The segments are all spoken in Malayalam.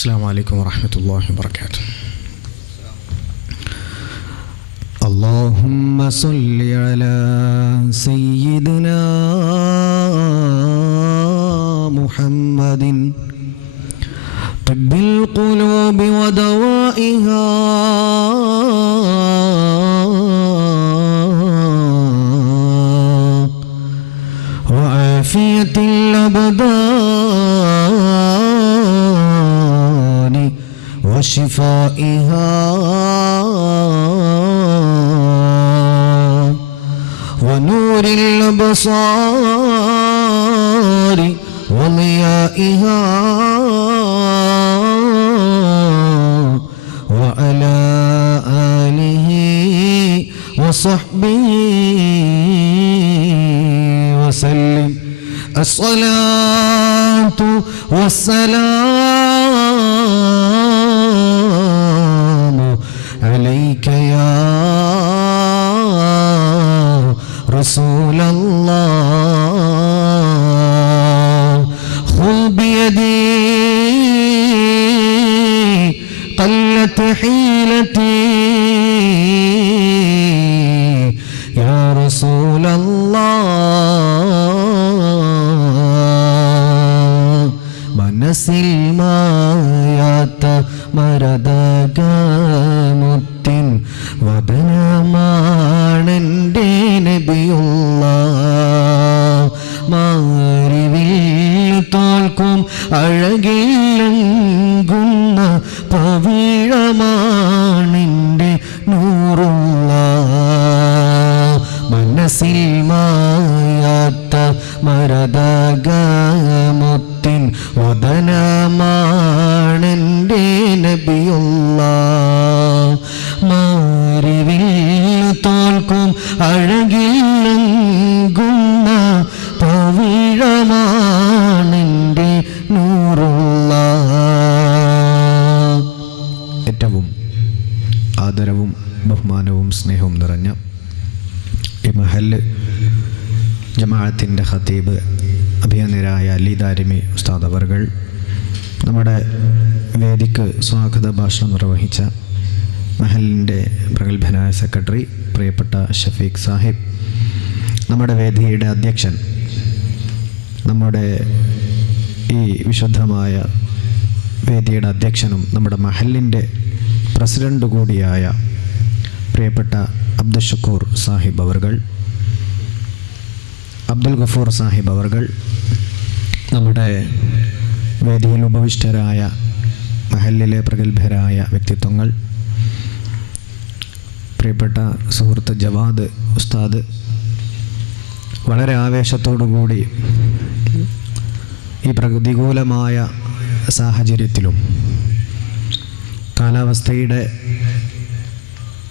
السلام عليكم ورحمة الله وبركاته. اللهم صل على سيدنا محمد طب القلوب ودوائها وعافية الأبدان وشفائها ونور الأبصار وضيائها وعلى آله وصحبه وسلم. الصلاة والسلام عليك يا رسول الله. خذ بيدي قلت حيلتي يا رسول الله. മനസ്സിൽ മായാത്ത മരതകമുത്തിൻ വദനമാണെൻ്റെ നബിയുള്ളാഹ്. മാറിവിൽ തോൽക്കും അഴകിലങ്കുന്ന പവിഴമാണെൻ്റെ നൂറുള്ളാഹ്. മനസ്സിൽ മായാത്ത മരതകമുത്തിൻ വദനമാണെൻ്റെ നബിയുള്ളാഹ്. മാറിവിൽ തോൽക്കും അഴകിലങ്കുന്ന പവിഴമാണെൻ്റെ നൂറുള്ളാഹ്. ഏറ്റവും ആദരവും ബഹുമാനവും സ്നേഹവും നിറഞ്ഞ ഈ മഹല്ല് ജമാഅത്തിൻ്റെ ഖതീബ് അഭിനന്ദനായ അലി ദാരിമി ഉസ്താദ് അവർകൾ, നമ്മുടെ വേദിക്ക് സ്വാഗത ഭാഷണം നിർവഹിച്ച മഹലിൻ്റെ പ്രഗത്ഭനായ സെക്രട്ടറി പ്രിയപ്പെട്ട ഷഫീഖ് സാഹിബ്, നമ്മുടെ വേദിയുടെ അധ്യക്ഷൻ, നമ്മുടെ ഈ വിശുദ്ധമായ വേദിയുടെ അധ്യക്ഷനും നമ്മുടെ മഹലിൻ്റെ പ്രസിഡൻ്റ് കൂടിയായ പ്രിയപ്പെട്ട അബ്ദുൽ ഷുക്കൂർ സാഹിബ് അവർകൾ, അബ്ദുൽ ഗഫൂർ സാഹിബ് അവർകൾ, നമ്മുടെ വേദിയിൽ ഉപവിഷ്ടരായ മഹല്ലിലെ പ്രഗത്ഭരായ വ്യക്തിത്വങ്ങൾ, പ്രിയപ്പെട്ട സുഹൃത്ത് ജവാദ് ഉസ്താദ്, വളരെ ആവേശത്തോടുകൂടി ഈ പ്രതികൂലമായ സാഹചര്യത്തിലും കാലാവസ്ഥയുടെ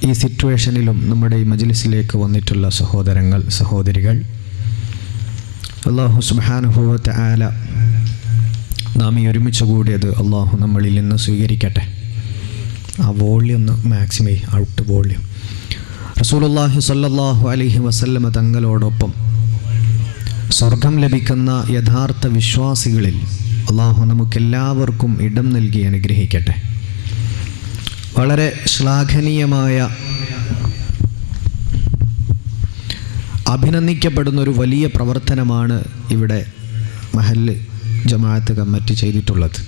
ഈ സിറ്റുവേഷനിലും നമ്മുടെ ഈ മജ്ലിസിലേക്ക് വന്നിട്ടുള്ള സഹോദരങ്ങൾ, സഹോദരികൾ, അല്ലാഹു സുബ്ഹാനഹു വ തആല നാം ഈ ഒരുമിച്ച് കൂടിയത് അല്ലാഹു നമ്മളിൽ നിന്ന് സ്വീകരിക്കട്ടെ. ആ വോള്യം ഒന്ന് മാക്സിമൈ ഔട്ട് വോള്യം. റസൂലുള്ളാഹി സ്വല്ലല്ലാഹു അലൈഹി വസല്ലമ തങ്ങളോടൊപ്പം സ്വർഗം ലഭിക്കുന്ന യഥാർത്ഥ വിശ്വാസികളിൽ അല്ലാഹു നമുക്കെല്ലാവർക്കും ഇടം നൽകി അനുഗ്രഹിക്കട്ടെ. വളരെ ശ്ലാഘനീയമായ, അഭിനന്ദിക്കപ്പെടുന്നൊരു വലിയ പ്രവർത്തനമാണ് ഇവിടെ മഹല്ല് ജമാഅത്ത് കമ്മിറ്റി ചെയ്തിട്ടുള്ളത്.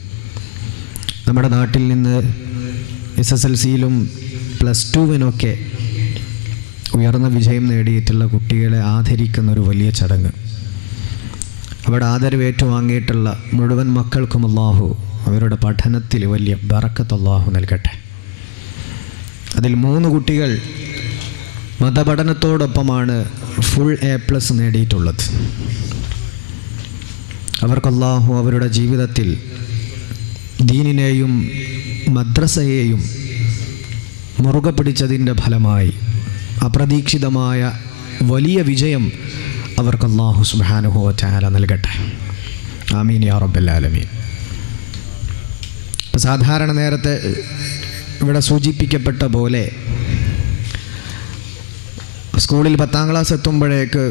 നമ്മുടെ നാട്ടിൽ നിന്ന് SSLCയിലും +2വിനൊക്കെ ഉയർന്ന വിജയം നേടിയിട്ടുള്ള കുട്ടികളെ ആദരിക്കുന്നൊരു വലിയ ചടങ്ങ്. അവിടെ ആദരവ് ഏറ്റുവാങ്ങിയിട്ടുള്ള മുഴുവൻ മക്കൾക്കും അല്ലാഹു അവരുടെ പഠനത്തിൽ വലിയ ബറക്കത്ത് അല്ലാഹു നൽകട്ടെ. അതിൽ 3 കുട്ടികൾ മതപഠനത്തോടൊപ്പമാണ് ഫുൾ A+ നേടിയിട്ടുള്ളത്. അവർക്ക് അല്ലാഹു അവരുടെ ജീവിതത്തിൽ ദീനിനെയും മദ്രസയെയും മുറുകെ പിടിച്ചതിൻ്റെ ഫലമായി അപ്രതീക്ഷിതമായ വലിയ വിജയം അവർക്ക് അല്ലാഹു സുബ്ഹാനഹു വ തആല നൽകട്ടെ. ആമീൻ യാ റബ്ബൽ ആലമീൻ. സാധാരണ നേരത്തെ ഇവിടെ സൂചിപ്പിക്കപ്പെട്ട പോലെ സ്കൂളിൽ 10ാം ക്ലാസ് എത്തുമ്പോഴേക്ക്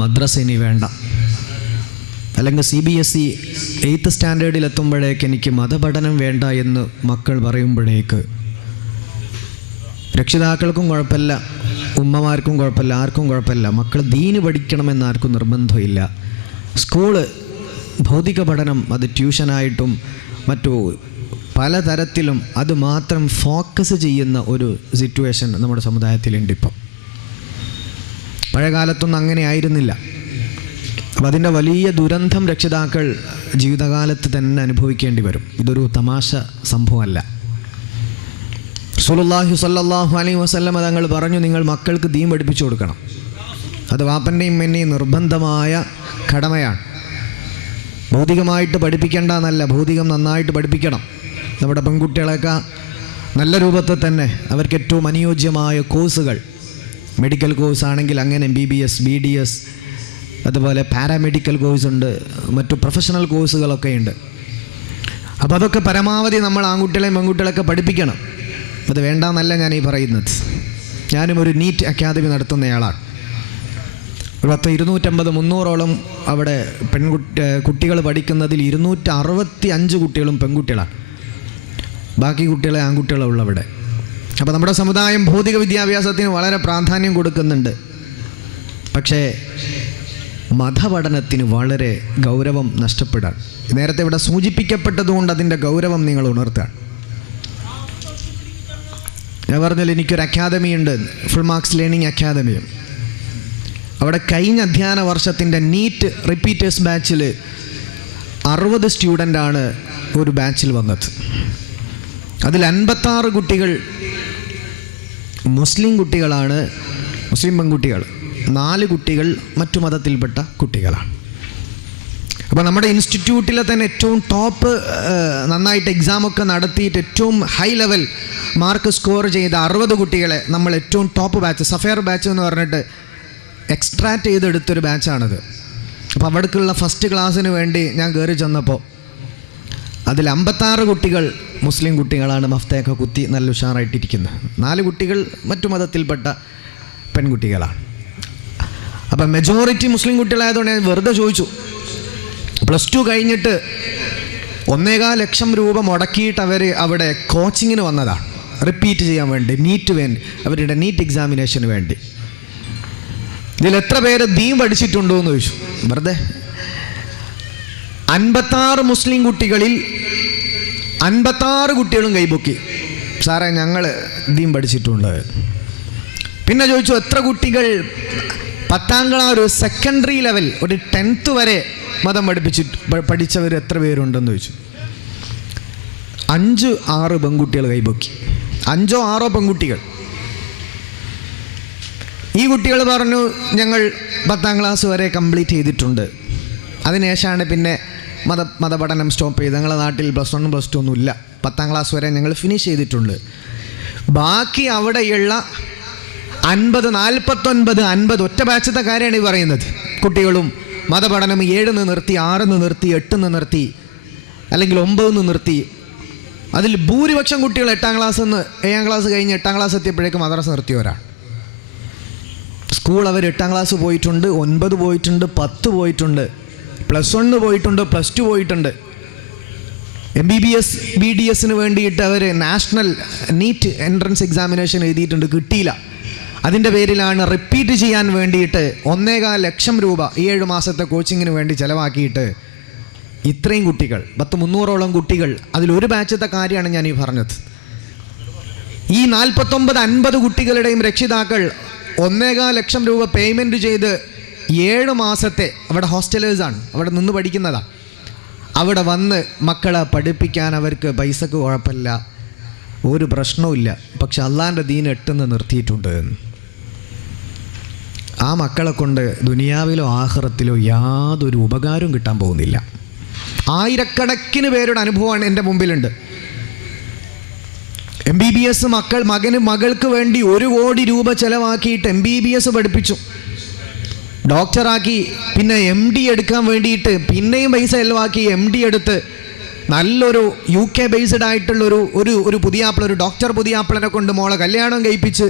മദ്രസ ഇനി വേണ്ട, അല്ലെങ്കിൽ CBSE 8th സ്റ്റാൻഡേർഡിൽ എത്തുമ്പോഴേക്ക് എനിക്ക് മതപഠനം വേണ്ട എന്ന് മക്കൾ പറയുമ്പോഴേക്ക് രക്ഷിതാക്കൾക്കും കുഴപ്പമില്ല, ഉമ്മമാർക്കും കുഴപ്പമില്ല, ആർക്കും കുഴപ്പമില്ല. മക്കൾ ദീന് പഠിക്കണമെന്ന് ആർക്കും നിർബന്ധമില്ല. സ്കൂള് ഭൗതിക പഠനം അത് ട്യൂഷനായിട്ടും മറ്റു പലതരത്തിലും അത് മാത്രം ഫോക്കസ് ചെയ്യുന്ന ഒരു സിറ്റുവേഷൻ നമ്മുടെ സമുദായത്തിലുണ്ട് ഇപ്പം. പഴയ കാലത്തൊന്നും അങ്ങനെ ആയിരുന്നില്ല. അപ്പം അതിൻ്റെ വലിയ ദുരന്തം രക്ഷിതാക്കൾ ജീവിതകാലത്ത് തന്നെ അനുഭവിക്കേണ്ടി വരും. ഇതൊരു തമാശ സംഭവമല്ല. റസൂലുള്ളാഹി സ്വല്ലല്ലാഹു അലൈഹി വസല്ലം തങ്ങൾ പറഞ്ഞു, നിങ്ങൾ മക്കൾക്ക് ദീൻ പഠിപ്പിച്ചു കൊടുക്കണം. അത് വാപ്പൻ്റെയും ഉമ്മൻ്റെയും നിർബന്ധമായ കടമയാണ്. ഭൗതികമായിട്ട് പഠിപ്പിക്കേണ്ട എന്നല്ല, ഭൗതികം നന്നായിട്ട് പഠിപ്പിക്കണം. നമ്മുടെ പെൺകുട്ടികളൊക്കെ നല്ല രൂപത്തിൽ തന്നെ അവർക്ക് ഏറ്റവും അനുയോജ്യമായ കോഴ്സുകൾ, മെഡിക്കൽ കോഴ്സ് ആണെങ്കിൽ അങ്ങനെ MBBS, BDS, അതുപോലെ പാരാമെഡിക്കൽ കോഴ്സ് ഉണ്ട്, മറ്റു പ്രൊഫഷണൽ കോഴ്സുകളൊക്കെ ഉണ്ട്. അപ്പോൾ അതൊക്കെ പരമാവധി നമ്മൾ ആൺകുട്ടികളെയും പെൺകുട്ടികളൊക്കെ പഠിപ്പിക്കണം. അത് വേണ്ടെന്നല്ല ഞാൻ ഈ പറയുന്നത്. ഞാനും ഒരു നീറ്റ് അക്കാദമി നടത്തുന്നയാളാണ്. ഒരു 250-300ഓളം അവിടെ കുട്ടികൾ പഠിക്കുന്നതിൽ 265 കുട്ടികളും പെൺകുട്ടികളാണ്, ബാക്കി കുട്ടികളെ ആൺകുട്ടികളെ ഉള്ളവിടെ. അപ്പോൾ നമ്മുടെ സമുദായം ഭൗതിക വിദ്യാഭ്യാസത്തിന് വളരെ പ്രാധാന്യം കൊടുക്കുന്നുണ്ട്. പക്ഷേ മതപഠനത്തിന് വളരെ ഗൗരവം നഷ്ടപ്പെടാൻ നേരത്തെ ഇവിടെ സൂചിപ്പിക്കപ്പെട്ടതുകൊണ്ട് അതിൻ്റെ ഗൗരവം നിങ്ങൾ ഉണർത്തുകയാണ്. ഞാൻ പറഞ്ഞാൽ എനിക്കൊരു അക്കാദമി ഉണ്ട്, ഫുൾ മാർക്സ് ലേണിംഗ് അക്കാദമി. അവിടെ കഴിഞ്ഞ അധ്യയന വർഷത്തിൻ്റെ നീറ്റ് റിപ്പീറ്റേഴ്സ് ബാച്ചിൽ 60 സ്റ്റുഡൻ്റാണ് ഒരു ബാച്ചിൽ വന്നത്. അതിൽ 56 കുട്ടികൾ മുസ്ലിം കുട്ടികളാണ്, മുസ്ലിം പെൺകുട്ടികൾ. 4 കുട്ടികൾ മറ്റു മതത്തിൽപ്പെട്ട കുട്ടികളാണ്. അപ്പോൾ നമ്മുടെ ഇൻസ്റ്റിറ്റ്യൂട്ടിലെ തന്നെ ഏറ്റവും ടോപ്പ് നന്നായിട്ട് എക്സാമൊക്കെ നടത്തിയിട്ട് ഏറ്റവും ഹൈ ലെവൽ മാർക്ക് സ്കോർ ചെയ്ത 60 കുട്ടികളെ നമ്മൾ ഏറ്റവും ടോപ്പ് ബാച്ച്, സഫയർ ബാച്ച് എന്ന് പറഞ്ഞിട്ട് എക്സ്ട്രാക്റ്റ് ചെയ്തെടുത്തൊരു ബാച്ചാണത്. അപ്പോൾ അവിടേക്കുള്ള ഫസ്റ്റ് ക്ലാസ്സിന് വേണ്ടി ഞാൻ കയറി ചെന്നപ്പോൾ അതിൽ 56 കുട്ടികൾ മുസ്ലിം കുട്ടികളാണ്, മഫ്തയൊക്കെ കുത്തി നല്ല ഉഷാറായിട്ടിരിക്കുന്നത്. 4 കുട്ടികൾ മറ്റു മതത്തിൽപ്പെട്ട പെൺകുട്ടികളാണ്. അപ്പം മെജോറിറ്റി മുസ്ലിം കുട്ടികളായതുകൊണ്ട് ഞാൻ വെറുതെ ചോദിച്ചു. +2 കഴിഞ്ഞിട്ട് 1.25 ലക്ഷം രൂപ മുടക്കിയിട്ട് അവർ അവിടെ കോച്ചിങ്ങിന് വന്നതാണ്, റിപ്പീറ്റ് ചെയ്യാൻ വേണ്ടി, നീറ്റ് വേണ്ടി, അവരുടെ നീറ്റ് എക്സാമിനേഷന് വേണ്ടി. ഇതിൽ എത്ര പേര് ദീൻ പഠിച്ചിട്ടുണ്ടോ എന്ന് ചോദിച്ചു. വെറുതെ 56 മുസ്ലിം കുട്ടികളിൽ 56 കുട്ടികളും കൈപൊക്കി, സാറേ ഞങ്ങൾ ദീൻ പഠിച്ചിട്ടുണ്ട്. പിന്നെ ചോദിച്ചു എത്ര കുട്ടികൾ 10ാം ക്ലാസ് ഒരു സെക്കൻഡറി ലെവൽ ഒരു 10th വരെ മതം പഠിച്ചവർ എത്ര പേരുണ്ടെന്ന് ചോദിച്ചു. 5-6 പെൺകുട്ടികൾ കൈപൊക്കി, 5-6 പെൺകുട്ടികൾ. ഈ കുട്ടികൾ പറഞ്ഞു ഞങ്ങൾ 10ാം ക്ലാസ് വരെ കംപ്ലീറ്റ് ചെയ്തിട്ടുണ്ട്, അതിനുശേഷമാണ് പിന്നെ മതപഠനം സ്റ്റോപ്പ് ചെയ്ത്. ഞങ്ങളുടെ നാട്ടിൽ +1 +2 ഒന്നുമില്ല, 10ാം ക്ലാസ് വരെ ഞങ്ങൾ ഫിനിഷ് ചെയ്തിട്ടുണ്ട്. ബാക്കി അവിടെയുള്ള 50, 49, 50 ഒറ്റ ബാച്ചത്തെ കാര്യമാണ് ഈ പറയുന്നത്. കുട്ടികളും മതപഠനം 7 നിർത്തി, 6 നിർത്തി, 8 നിർത്തി, അല്ലെങ്കിൽ 9 നിർത്തി. അതിൽ ഭൂരിപക്ഷം കുട്ടികൾ 8ാം ക്ലാസ് 7ാം ക്ലാസ് കഴിഞ്ഞ് 8ാം ക്ലാസ് എത്തിയപ്പോഴേക്കും മദ്രസ നിർത്തിയവരാണ്. സ്കൂൾ അവർ 8ാം ക്ലാസ് പോയിട്ടുണ്ട്, 9 പോയിട്ടുണ്ട്, 10 പോയിട്ടുണ്ട്, +1 പോയിട്ടുണ്ട്, +2 പോയിട്ടുണ്ട്. MBBS, BDSന് വേണ്ടിയിട്ട് അവർ നാഷണൽ നീറ്റ് എൻട്രൻസ് എക്സാമിനേഷൻ എഴുതിയിട്ടുണ്ട്, കിട്ടിയില്ല. അതിൻ്റെ പേരിലാണ് റിപ്പീറ്റ് ചെയ്യാൻ വേണ്ടിയിട്ട് 1.25 ലക്ഷം രൂപ 7 മാസത്തെ കോച്ചിങ്ങിന് വേണ്ടി ചിലവാക്കിയിട്ട് ഇത്രയും കുട്ടികൾ, 300ഓളം കുട്ടികൾ. അതിലൊരു ബാച്ചത്തെ കാര്യമാണ് ഞാൻ ഈ പറഞ്ഞത്. ഈ 49-50 കുട്ടികളുടെയും രക്ഷിതാക്കൾ 1.25 ലക്ഷം രൂപ പേയ്മെൻറ്റ് ചെയ്ത് 7 മാസത്തെ, അവിടെ ഹോസ്റ്റലേഴ്സാണ്, അവിടെ നിന്ന് പഠിക്കുന്നതാണ്, അവിടെ വന്ന് മക്കളെ പഠിപ്പിക്കാൻ അവർക്ക് പൈസക്ക് കുഴപ്പമില്ല, ഒരു പ്രശ്നവുമില്ല. പക്ഷെ അള്ളാൻ്റെ ദീൻ 8 നിർത്തിയിട്ടുണ്ട്. ആ മക്കളെ കൊണ്ട് ദുനിയാവിലോ ആഖിറത്തിലോ യാതൊരു ഉപകാരവും കിട്ടാൻ പോകുന്നില്ല. ആയിരക്കണക്കിന് പേരുടെ അനുഭവമാണ് എൻ്റെ മുമ്പിലുണ്ട്. MBBS മകൾക്ക് വേണ്ടി 1 കോടി രൂപ ചെലവാക്കിയിട്ട് MBBS പഠിപ്പിച്ചു, ഡോക്ടറാക്കി. പിന്നെ MD എടുക്കാൻ വേണ്ടിയിട്ട് പിന്നെയും പൈസ ചെലവാക്കി MD എടുത്ത് നല്ലൊരു UK ബേസ്ഡ് ആയിട്ടുള്ള ഒരു പുതിയാപ്പിള, ഒരു ഡോക്ടർ പുതിയാപ്പിളനെ കൊണ്ട് മോളെ കല്യാണം കഴിപ്പിച്ച്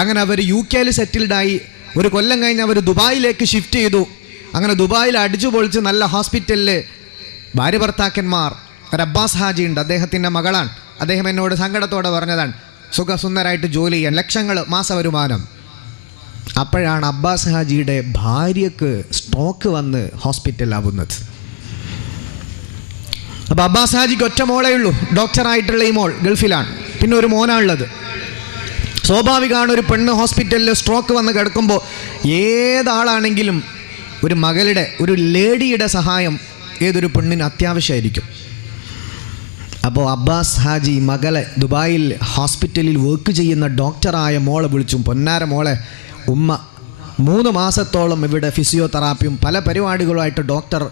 അങ്ങനെ അവർ UK സെറ്റിൽഡായി. 1 കൊല്ലം കഴിഞ്ഞ് അവർ ദുബായിലേക്ക് ഷിഫ്റ്റ് ചെയ്തു. അങ്ങനെ ദുബായിൽ അടിച്ചു പൊളിച്ച് നല്ല ഹോസ്പിറ്റലിൽ ഭാര്യ ഭർത്താക്കന്മാർ. ഒരു അബ്ബാസ് ഹാജി ഉണ്ട്, അദ്ദേഹത്തിൻ്റെ മകളാണ്. അദ്ദേഹം എന്നോട് സങ്കടത്തോടെ പറഞ്ഞതാണ്, സുഖസുന്ദരായിട്ട് ജോലി ചെയ്യാൻ, ലക്ഷങ്ങൾ മാസവരുമാനം. അപ്പോഴാണ് അബ്ബാസ് ഹാജിയുടെ ഭാര്യക്ക് സ്ട്രോക്ക് വന്ന് ഹോസ്പിറ്റലിലാവുന്നത്. അപ്പോൾ അബ്ബാസ് ഹാജിക്ക് ഒറ്റ മോളേ ഉള്ളൂ, ഡോക്ടറായിട്ടുള്ള ഈ മോൾ ഗൾഫിലാണ്, പിന്നെ ഒരു മോനാണുള്ളത്. സ്വാഭാവികമാണ്, ഒരു പെണ്ണ് ഹോസ്പിറ്റലിൽ സ്ട്രോക്ക് വന്ന് കിടക്കുമ്പോൾ ഏതാളാണെങ്കിലും ഒരു മകളുടെ, ഒരു ലേഡിയുടെ സഹായം ഏതൊരു പെണ്ണിന് അത്യാവശ്യമായിരിക്കും. അപ്പോൾ അബ്ബാസ് ഹാജി മകളെ ദുബായിൽ ഹോസ്പിറ്റലിൽ വർക്ക് ചെയ്യുന്ന ഡോക്ടറായ മോളെ വിളിച്ചു, പൊന്നാര മോളെ, ഉമ്മ 3 മാസത്തോളം ഇവിടെ ഫിസിയോതെറാപ്പിയും പല പരിപാടികളുമായിട്ട് ഡോക്ടർ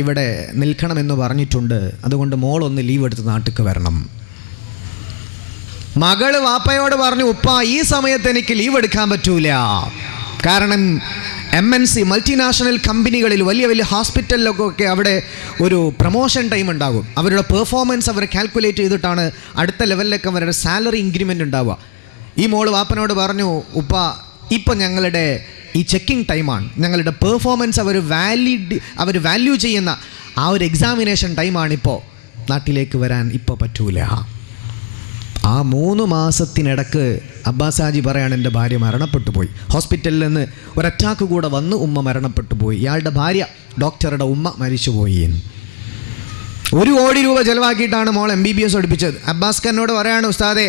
ഇവിടെ നിൽക്കണമെന്ന് പറഞ്ഞിട്ടുണ്ട്, അതുകൊണ്ട് മോളൊന്ന് ലീവ് എടുത്ത് നാട്ടിലേക്ക് വരണം. മകള് വാപ്പയോട് പറഞ്ഞു, ഉപ്പ ഈ സമയത്ത് എനിക്ക് ലീവ് എടുക്കാൻ പറ്റൂല, കാരണം MNC മൾട്ടിനാഷണൽ കമ്പനികളിൽ വലിയ വലിയ ഹോസ്പിറ്റലിലൊക്കെ അവിടെ ഒരു പ്രൊമോഷൻ ടൈം ഉണ്ടാകും. അവരുടെ പെർഫോമൻസ് അവർ കാൽക്കുലേറ്റ് ചെയ്തിട്ടാണ് അടുത്ത ലെവലിലേക്ക് അവരുടെ സാലറി ഇൻക്രിമെൻ്റ് ഉണ്ടാവുക. ഈ മോള് വാപ്പനോട് പറഞ്ഞു, ഉപ്പ ഇപ്പം ഞങ്ങളുടെ ഈ ചെക്കിംഗ് ടൈമാണ്, ഞങ്ങളുടെ പെർഫോമൻസ് അവർ വാല്യൂ ചെയ്യുന്ന ആ ഒരു എക്സാമിനേഷൻ ടൈമാണിപ്പോൾ, നാട്ടിലേക്ക് വരാൻ ഇപ്പോൾ പറ്റൂല. ആ 3 മാസത്തിനിടക്ക് അബ്ബാസ് ഹാജി പറയാണ്, എൻ്റെ ഭാര്യ മരണപ്പെട്ടു പോയി, ഹോസ്പിറ്റലിൽ നിന്ന് ഒരു അറ്റാക്ക് കൂടെ വന്ന് ഉമ്മ മരണപ്പെട്ടു പോയി, ഇയാളുടെ ഭാര്യ ഡോക്ടറുടെ ഉമ്മ മരിച്ചുപോയി. 1 കോടി രൂപ ചിലവാക്കിയിട്ടാണ് മോൾ MBBS പഠിപ്പിച്ചത്. അബ്ബാസ് ഖാനോട് പറയാണ്, ഉസ്താദെ,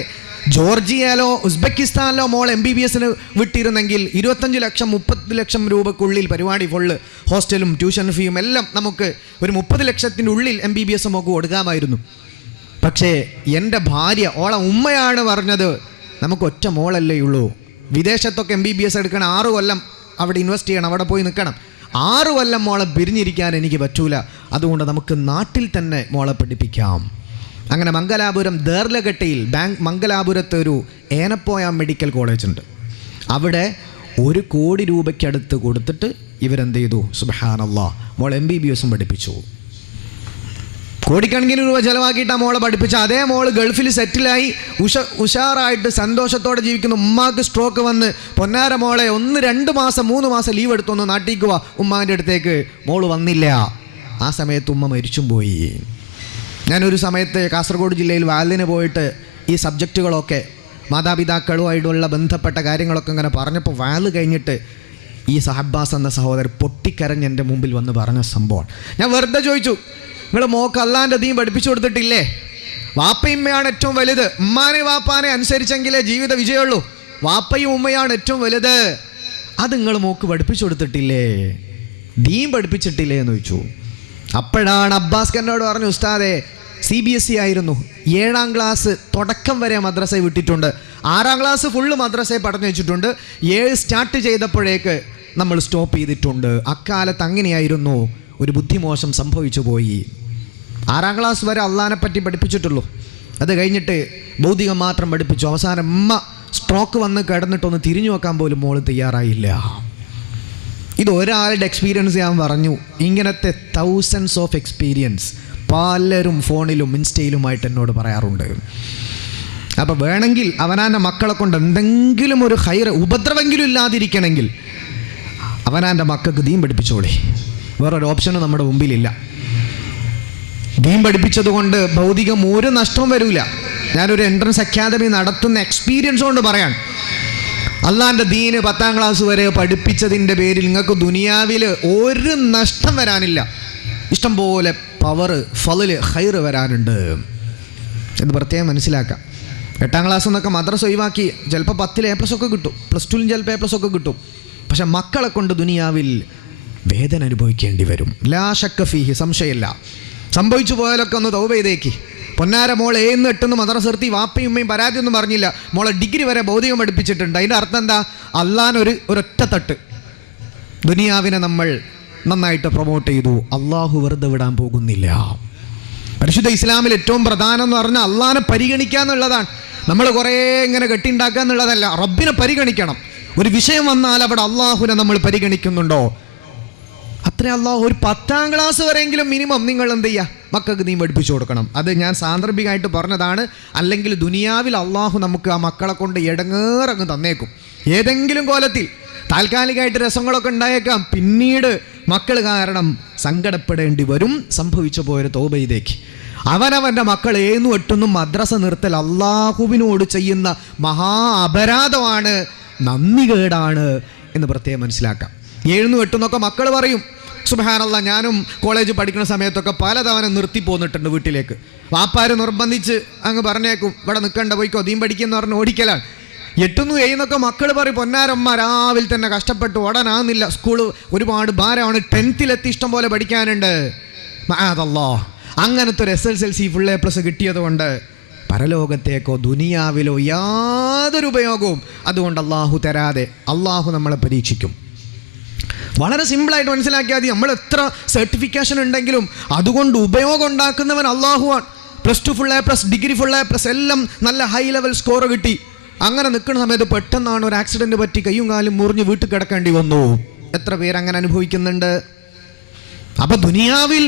ജോർജിയയിലോ ഉസ്ബെക്കിസ്ഥാനിലോ മോൾ MBBSന് വിട്ടിരുന്നെങ്കിൽ 25 ലക്ഷം 30 ലക്ഷം രൂപക്കുള്ളിൽ പരിപാടി ഫുള്ള്, ഹോസ്റ്റലും ട്യൂഷൻ ഫീയും എല്ലാം നമുക്ക് ഒരു 30 ലക്ഷത്തിനുള്ളിൽ MBBS നമുക്ക് കൊടുക്കാമായിരുന്നു. പക്ഷേ എൻ്റെ ഭാര്യ, ഓളെ ഉമ്മയാണ് പറഞ്ഞത്, നമുക്ക് ഒറ്റ മോളല്ലേ ഉള്ളൂ, വിദേശത്തൊക്കെ MBBS എടുക്കണം, 6 കൊല്ലം അവിടെ ഇൻവെസ്റ്റ് ചെയ്യണം, അവിടെ പോയി നിൽക്കണം, 6 കൊല്ലം മോളെ പിരിഞ്ഞിരിക്കാൻ എനിക്ക് പറ്റൂല, അതുകൊണ്ട് നമുക്ക് നാട്ടിൽ തന്നെ മോളെ പഠിപ്പിക്കാം. അങ്ങനെ മംഗലാപുരം ദേർലഘട്ടയിൽ മംഗലാപുരത്ത് ഒരു ഏനപ്പോയ മെഡിക്കൽ കോളേജ് ഉണ്ട്, അവിടെ 1 കോടി രൂപയ്ക്കടുത്ത് കൊടുത്തിട്ട് ഇവരെന്ത് ചെയ്തു, സുബ്ഹാനല്ലാഹ്, മോൾ MBBSും പഠിപ്പിച്ചു. കോടിക്കണക്കിന് രൂപ ചിലവാക്കിയിട്ടാണ് മോളെ പഠിപ്പിച്ച. അതേ മോള് ഗൾഫിൽ സെറ്റിലായി ഉഷാറായിട്ട് സന്തോഷത്തോടെ ജീവിക്കുന്നു. ഉമ്മാക്ക് സ്ട്രോക്ക് വന്ന്, പൊന്നാര മോളെ 1-2 മാസം 3 മാസം ലീവ് എടുത്തൊന്ന് നാട്ടിലേക്ക് വാ, ഉമ്മാൻ്റെ അടുത്തേക്ക് മോള് വന്നില്ല. ആ സമയത്ത് ഉമ്മ മരിച്ചും പോയി. ഞാനൊരു സമയത്ത് കാസർഗോഡ് ജില്ലയിൽ വാലിന് പോയിട്ട് ഈ സബ്ജക്റ്റുകളൊക്കെ മാതാപിതാക്കളുമായിട്ടുള്ള ബന്ധപ്പെട്ട കാര്യങ്ങളൊക്കെ ഇങ്ങനെ പറഞ്ഞപ്പോൾ വാല് കഴിഞ്ഞിട്ട് ഈ സഹബ്ബാസ് എന്ന സഹോദരൻ പൊട്ടിക്കരഞ്ഞ് എൻ്റെ മുമ്പിൽ വന്ന് പറഞ്ഞ സംഭവം ഞാൻ വെറുതെ ചോദിച്ചു, നിങ്ങൾ മോക്ക് അള്ളാൻ്റെ ദീൻ പഠിപ്പിച്ചു കൊടുത്തിട്ടില്ലേ? വാപ്പയും ഉമ്മയാണ് ഏറ്റവും വലുത്, ഉമ്മാനെ വാപ്പാനെ അനുസരിച്ചെങ്കിലേ ജീവിത വിജയമുള്ളൂ, വാപ്പയും ഉമ്മയാണ് ഏറ്റവും വലുത്, അത് നിങ്ങൾ മോക്ക് പഠിപ്പിച്ചു കൊടുത്തിട്ടില്ലേ, ദീൻ പഠിപ്പിച്ചിട്ടില്ലേ എന്ന് ചോദിച്ചു. അപ്പോഴാണ് അബ്ബാസ് ഖാനോട് പറഞ്ഞു, ഉസ്താദെ, CBSE ആയിരുന്നു, 7ാം ക്ലാസ് തുടക്കം വരെ മദ്രസയിൽ വിട്ടിട്ടുണ്ട്, 6ാം ക്ലാസ് ഫുള്ള് മദ്രസയിൽ പഠനം വെച്ചിട്ടുണ്ട്, 7 സ്റ്റാർട്ട് ചെയ്തപ്പോഴേക്ക് നമ്മൾ സ്റ്റോപ്പ് ചെയ്തിട്ടുണ്ട്. അക്കാലത്ത് അങ്ങനെയായിരുന്നു, ഒരു ബുദ്ധിമോശം സംഭവിച്ചു പോയി. 6ാം ക്ലാസ് വരെ അള്ളാനെ പറ്റി പഠിപ്പിച്ചിട്ടുള്ളൂ, അത് കഴിഞ്ഞിട്ട് ഭൗതികം മാത്രം പഠിപ്പിച്ചു. അവസാനം ഉമ്മ സ്ട്രോക്ക് വന്ന് കിടന്നിട്ടൊന്ന് തിരിഞ്ഞു നോക്കാൻ പോലും മോള് തയ്യാറായില്ല. ഇത് ഒരാളുടെ എക്സ്പീരിയൻസ് ഞാൻ പറഞ്ഞു, ഇങ്ങനത്തെ തൗസൻഡ്സ് ഓഫ് എക്സ്പീരിയൻസ് പലരും ഫോണിലും ഇൻസ്റ്റയിലുമായിട്ട് എന്നോട് പറയാറുണ്ട്. അപ്പോൾ വേണമെങ്കിൽ അവനാൻ്റെ മക്കളെ കൊണ്ട് എന്തെങ്കിലും ഒരു ഹൈറ് ഉപദ്രവെങ്കിലും ഇല്ലാതിരിക്കണമെങ്കിൽ അവനാൻ്റെ മക്കൾക്ക് ദീൻ പഠിപ്പിച്ചോളെ, വേറൊരു ഓപ്ഷനും നമ്മുടെ മുമ്പിലില്ല. ദീൻ പഠിപ്പിച്ചത് കൊണ്ട് ഭൗതികം ഒരു നഷ്ടവും വരില്ല. ഞാനൊരു എൻട്രൻസ് അക്കാദമി നടത്തുന്ന എക്സ്പീരിയൻസ് കൊണ്ട് പറയാൻ, അള്ളാൻ്റെ ദീന് 10ാം ക്ലാസ് വരെ പഠിപ്പിച്ചതിൻ്റെ പേരിൽ നിങ്ങൾക്ക് ദുനിയാവിൽ ഒരു നഷ്ടം വരാനില്ല, ഇഷ്ടംപോലെ പവർ ഫളല് ഹൈറ് വരാനുണ്ട് എന്ന് പ്രത്യേകം മനസ്സിലാക്കാം. 8ാം ക്ലാസ് എന്നൊക്കെ മദ്രസ ഒഴിവാക്കി ചിലപ്പോൾ 10ൽ A+ ഒക്കെ കിട്ടും, +2ലും ചിലപ്പോൾ A+ ഒക്കെ കിട്ടും. പക്ഷെ മക്കളെ കൊണ്ട് ദുനിയാവിൽ വേദന അനുഭവിക്കേണ്ടി വരും, ലാ ശക്ക ഫീഹി, സംശയമില്ല. സംഭവിച്ചു പോയാലൊക്കെ ഒന്ന് തൗബ ചെയ്തേക്ക്. പൊന്നാര മോൾ 7-8 മദ്രസ നിർത്തി, വാപ്പയും ഉമ്മയും പരാതിയൊന്നും പറഞ്ഞില്ല, മോളെ ഡിഗ്രി വരെ ഭൗതികം പഠിപ്പിച്ചിട്ടുണ്ട്. അതിൻ്റെ അർത്ഥം എന്താ? അള്ളാൻ ഒരൊറ്റ തട്ട് ദുനിയാവിനെ നമ്മൾ നന്നായിട്ട് പ്രൊമോട്ട് ചെയ്തു. അള്ളാഹു വെറുതെ വിടാൻ പോകുന്നില്ല. പരിശുദ്ധ ഇസ്ലാമിൽ ഏറ്റവും പ്രധാനം എന്ന് പറഞ്ഞാൽ അള്ളാനെ പരിഗണിക്കുക എന്നുള്ളതാണ്. നമ്മൾ കുറേ ഇങ്ങനെ കെട്ടിണ്ടാക്കുക എന്നുള്ളതല്ല, റബ്ബിനെ പരിഗണിക്കണം. ഒരു വിഷയം വന്നാൽ അവിടെ അള്ളാഹുവിനെ നമ്മൾ പരിഗണിക്കുന്നുണ്ടോ? അത്രേ അള്ളാഹു. ഒരു 10ാം ക്ലാസ് വരെയെങ്കിലും മിനിമം നിങ്ങൾ എന്ത് ചെയ്യുക, മക്കൾക്ക് നീ പഠിപ്പിച്ചു കൊടുക്കണം. അത് ഞാൻ സാന്ദർഭികമായിട്ട് പറഞ്ഞതാണ്. അല്ലെങ്കിൽ ദുനിയാവിൽ അള്ളാഹു നമുക്ക് ആ മക്കളെ കൊണ്ട് ഇടങ്ങേറങ്ങ് തന്നേക്കും. ഏതെങ്കിലും കോലത്തിൽ താൽക്കാലികമായിട്ട് രസങ്ങളൊക്കെ ഉണ്ടായേക്കാം, പിന്നീട് മക്കൾ കാരണം സങ്കടപ്പെടേണ്ടി വരും. സംഭവിച്ചു പോയൊരു തൗബയിലേക്ക് അവനവൻ്റെ മക്കൾ 7 8 മദ്രസ നിർത്തൽ അള്ളാഹുവിനോട് ചെയ്യുന്ന മഹാ അപരാധമാണ്, നന്ദികേടാണ് എന്ന് പ്രത്യേകം മനസ്സിലാക്കാം. 7 8 മക്കൾ പറയും. സുബ്ഹാനല്ലാഹ്, ഞാനും കോളേജ് പഠിക്കുന്ന സമയത്തൊക്കെ പലതവണ നിർത്തി പോന്നിട്ടുണ്ട് വീട്ടിലേക്ക്. വാപ്പാര് നിർബന്ധിച്ച് അങ്ങ് പറഞ്ഞേക്കും, ഇവിടെ നിൽക്കണ്ട, പോയിക്കോ, ദീൻ പഠിക്കുന്ന പറഞ്ഞ് ഓടിക്കലാണ്. 8 7 മക്കൾ പറയും, പൊന്നാരമ്മ രാവിലെ തന്നെ കഷ്ടപ്പെട്ട് ഓടാനാകുന്നില്ല, സ്കൂള് ഒരുപാട് ഭാരമാണ്, 10th ഇഷ്ടം പോലെ പഠിക്കാനുണ്ട്. മഅദല്ലാഹ്, അങ്ങനത്തെ ഒരു SSLC ഫുൾ A+ കിട്ടിയത് കൊണ്ട് പരലോകത്തേക്കോ ദുനിയാവിലോ യാതൊരു ഉപയോഗവും അതുകൊണ്ട് അള്ളാഹു തരാതെ അള്ളാഹു നമ്മളെ പരീക്ഷിക്കും. വളരെ സിമ്പിളായിട്ട് മനസ്സിലാക്കിയാൽ മതി. നമ്മൾ എത്ര സർട്ടിഫിക്കേഷൻ ഉണ്ടെങ്കിലും അതുകൊണ്ട് ഉപയോഗം ഉണ്ടാക്കുന്നവൻ അള്ളാഹുവാണ്. +2 full A+, degree full A+, എല്ലാം നല്ല ഹൈ ലെവൽ സ്കോർ കിട്ടി. അങ്ങനെ നിൽക്കുന്ന സമയത്ത് പെട്ടെന്നാണ് ഒരു ആക്സിഡൻറ്റ് പറ്റി കയ്യും കാലും മുറിഞ്ഞ് വീട്ടിൽ കിടക്കേണ്ടി വന്നു. എത്ര പേര് അങ്ങനെ അനുഭവിക്കുന്നുണ്ട്? അപ്പൊ ദുനിയാവിൽ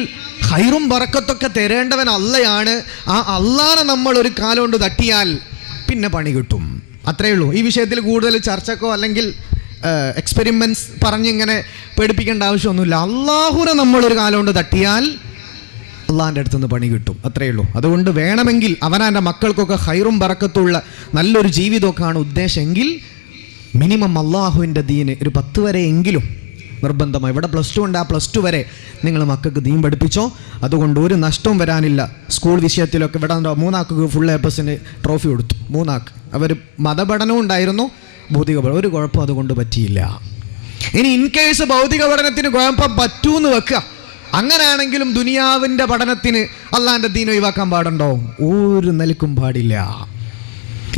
ഖൈറും ബറക്കത്തൊക്കെ തരേണ്ടവൻ അള്ളയാണ്. ആ അള്ളാനെ നമ്മൾ ഒരു കാലം കൊണ്ട് തട്ടിയാൽ പിന്നെ പണി കിട്ടും. അത്രയേ ഉള്ളൂ. ഈ വിഷയത്തിൽ കൂടുതൽ ചർച്ചക്കോ അല്ലെങ്കിൽ എക്സ്പെരിമെന്റ്സ് പറഞ്ഞിങ്ങനെ പേടിപ്പിക്കേണ്ട ആവശ്യമൊന്നുമില്ല. അള്ളാഹുനെ നമ്മളൊരു കാലം കൊണ്ട് തട്ടിയാൽ അള്ളാഹിൻ്റെ അടുത്തുനിന്ന് പണി കിട്ടും. അത്രയേ ഉള്ളൂ. അതുകൊണ്ട് വേണമെങ്കിൽ അവനാൻ്റെ മക്കൾക്കൊക്കെ ഖൈറും ബറക്കത്തുള്ള നല്ലൊരു ജീവിതമൊക്കെയാണ് ഉദ്ദേശമെങ്കിൽ മിനിമം അള്ളാഹുവിൻ്റെ ദീന് ഒരു 10 വരെ എങ്കിലും നിർബന്ധമായി. ഇവിടെ +2 ഉണ്ട്, ആ +2 വരെ നിങ്ങൾ മക്കൾക്ക് ദീൻ പഠിപ്പിച്ചോ. അതുകൊണ്ട് ഒരു നഷ്ടവും വരാനില്ല. സ്കൂൾ വിഷയത്തിലൊക്കെ ഇവിടെ 3 ആൾക്ക് ഫുൾ A+ ട്രോഫി കൊടുത്തു. 3 ആൾക്ക് അവർ മതപഠനവും ഉണ്ടായിരുന്നു, ഭൗതിക പഠനം, ഒരു കുഴപ്പം അതുകൊണ്ട് പറ്റിയില്ല. ഇനി ഇൻ കേസ് ഭൗതിക പഠനത്തിന് കുഴപ്പം പറ്റൂന്ന് വെക്കുക, അങ്ങനെയാണെങ്കിലും ദുനിയാവിൻ്റെ പഠനത്തിന് അള്ളാഹിൻ്റെ ദീൻ ഒഴിവാക്കാൻ പാടുണ്ടോ? ഒരു നിലക്കും പാടില്ല.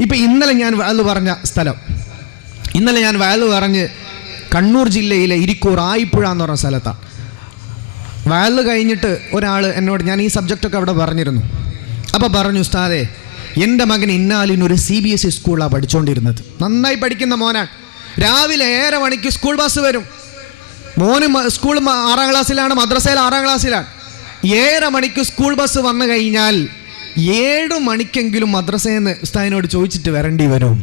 ഇപ്പം ഇന്നലെ ഞാൻ വഅദ് പറഞ്ഞ സ്ഥലം, ഇന്നലെ ഞാൻ വഅദ് പറഞ്ഞ് കണ്ണൂർ ജില്ലയിലെ ഇരിക്കൂർ ആയിപ്പുഴ എന്ന് പറഞ്ഞ സ്ഥലത്താണ്. വഅദ് കഴിഞ്ഞിട്ട് ഒരാൾ എന്നോട്, ഞാൻ ഈ സബ്ജക്റ്റൊക്കെ അവിടെ പറഞ്ഞിരുന്നു, അപ്പോൾ പറഞ്ഞു, ഉസ്താദേ എൻ്റെ മകൻ ഇന്നാലിനൊരു CBSE സ്കൂളാണ് പഠിച്ചുകൊണ്ടിരുന്നത്. നന്നായി പഠിക്കുന്ന മോനാണ്. രാവിലെ 7:30 മണിക്ക് സ്കൂൾ ബസ് വരും. മോന് സ്കൂൾ 6ാം ക്ലാസ്സിലാണ്, മദ്രസയിൽ 6ാം ക്ലാസ്സിലാണ്. 7:30 മണിക്ക് സ്കൂൾ ബസ് വന്നു കഴിഞ്ഞാൽ 7 മണിക്കെങ്കിലും മദ്രസയിൽ നിന്ന് ഉസ്താദിനോട് ചോദിച്ചിട്ട് വരേണ്ടി വരും.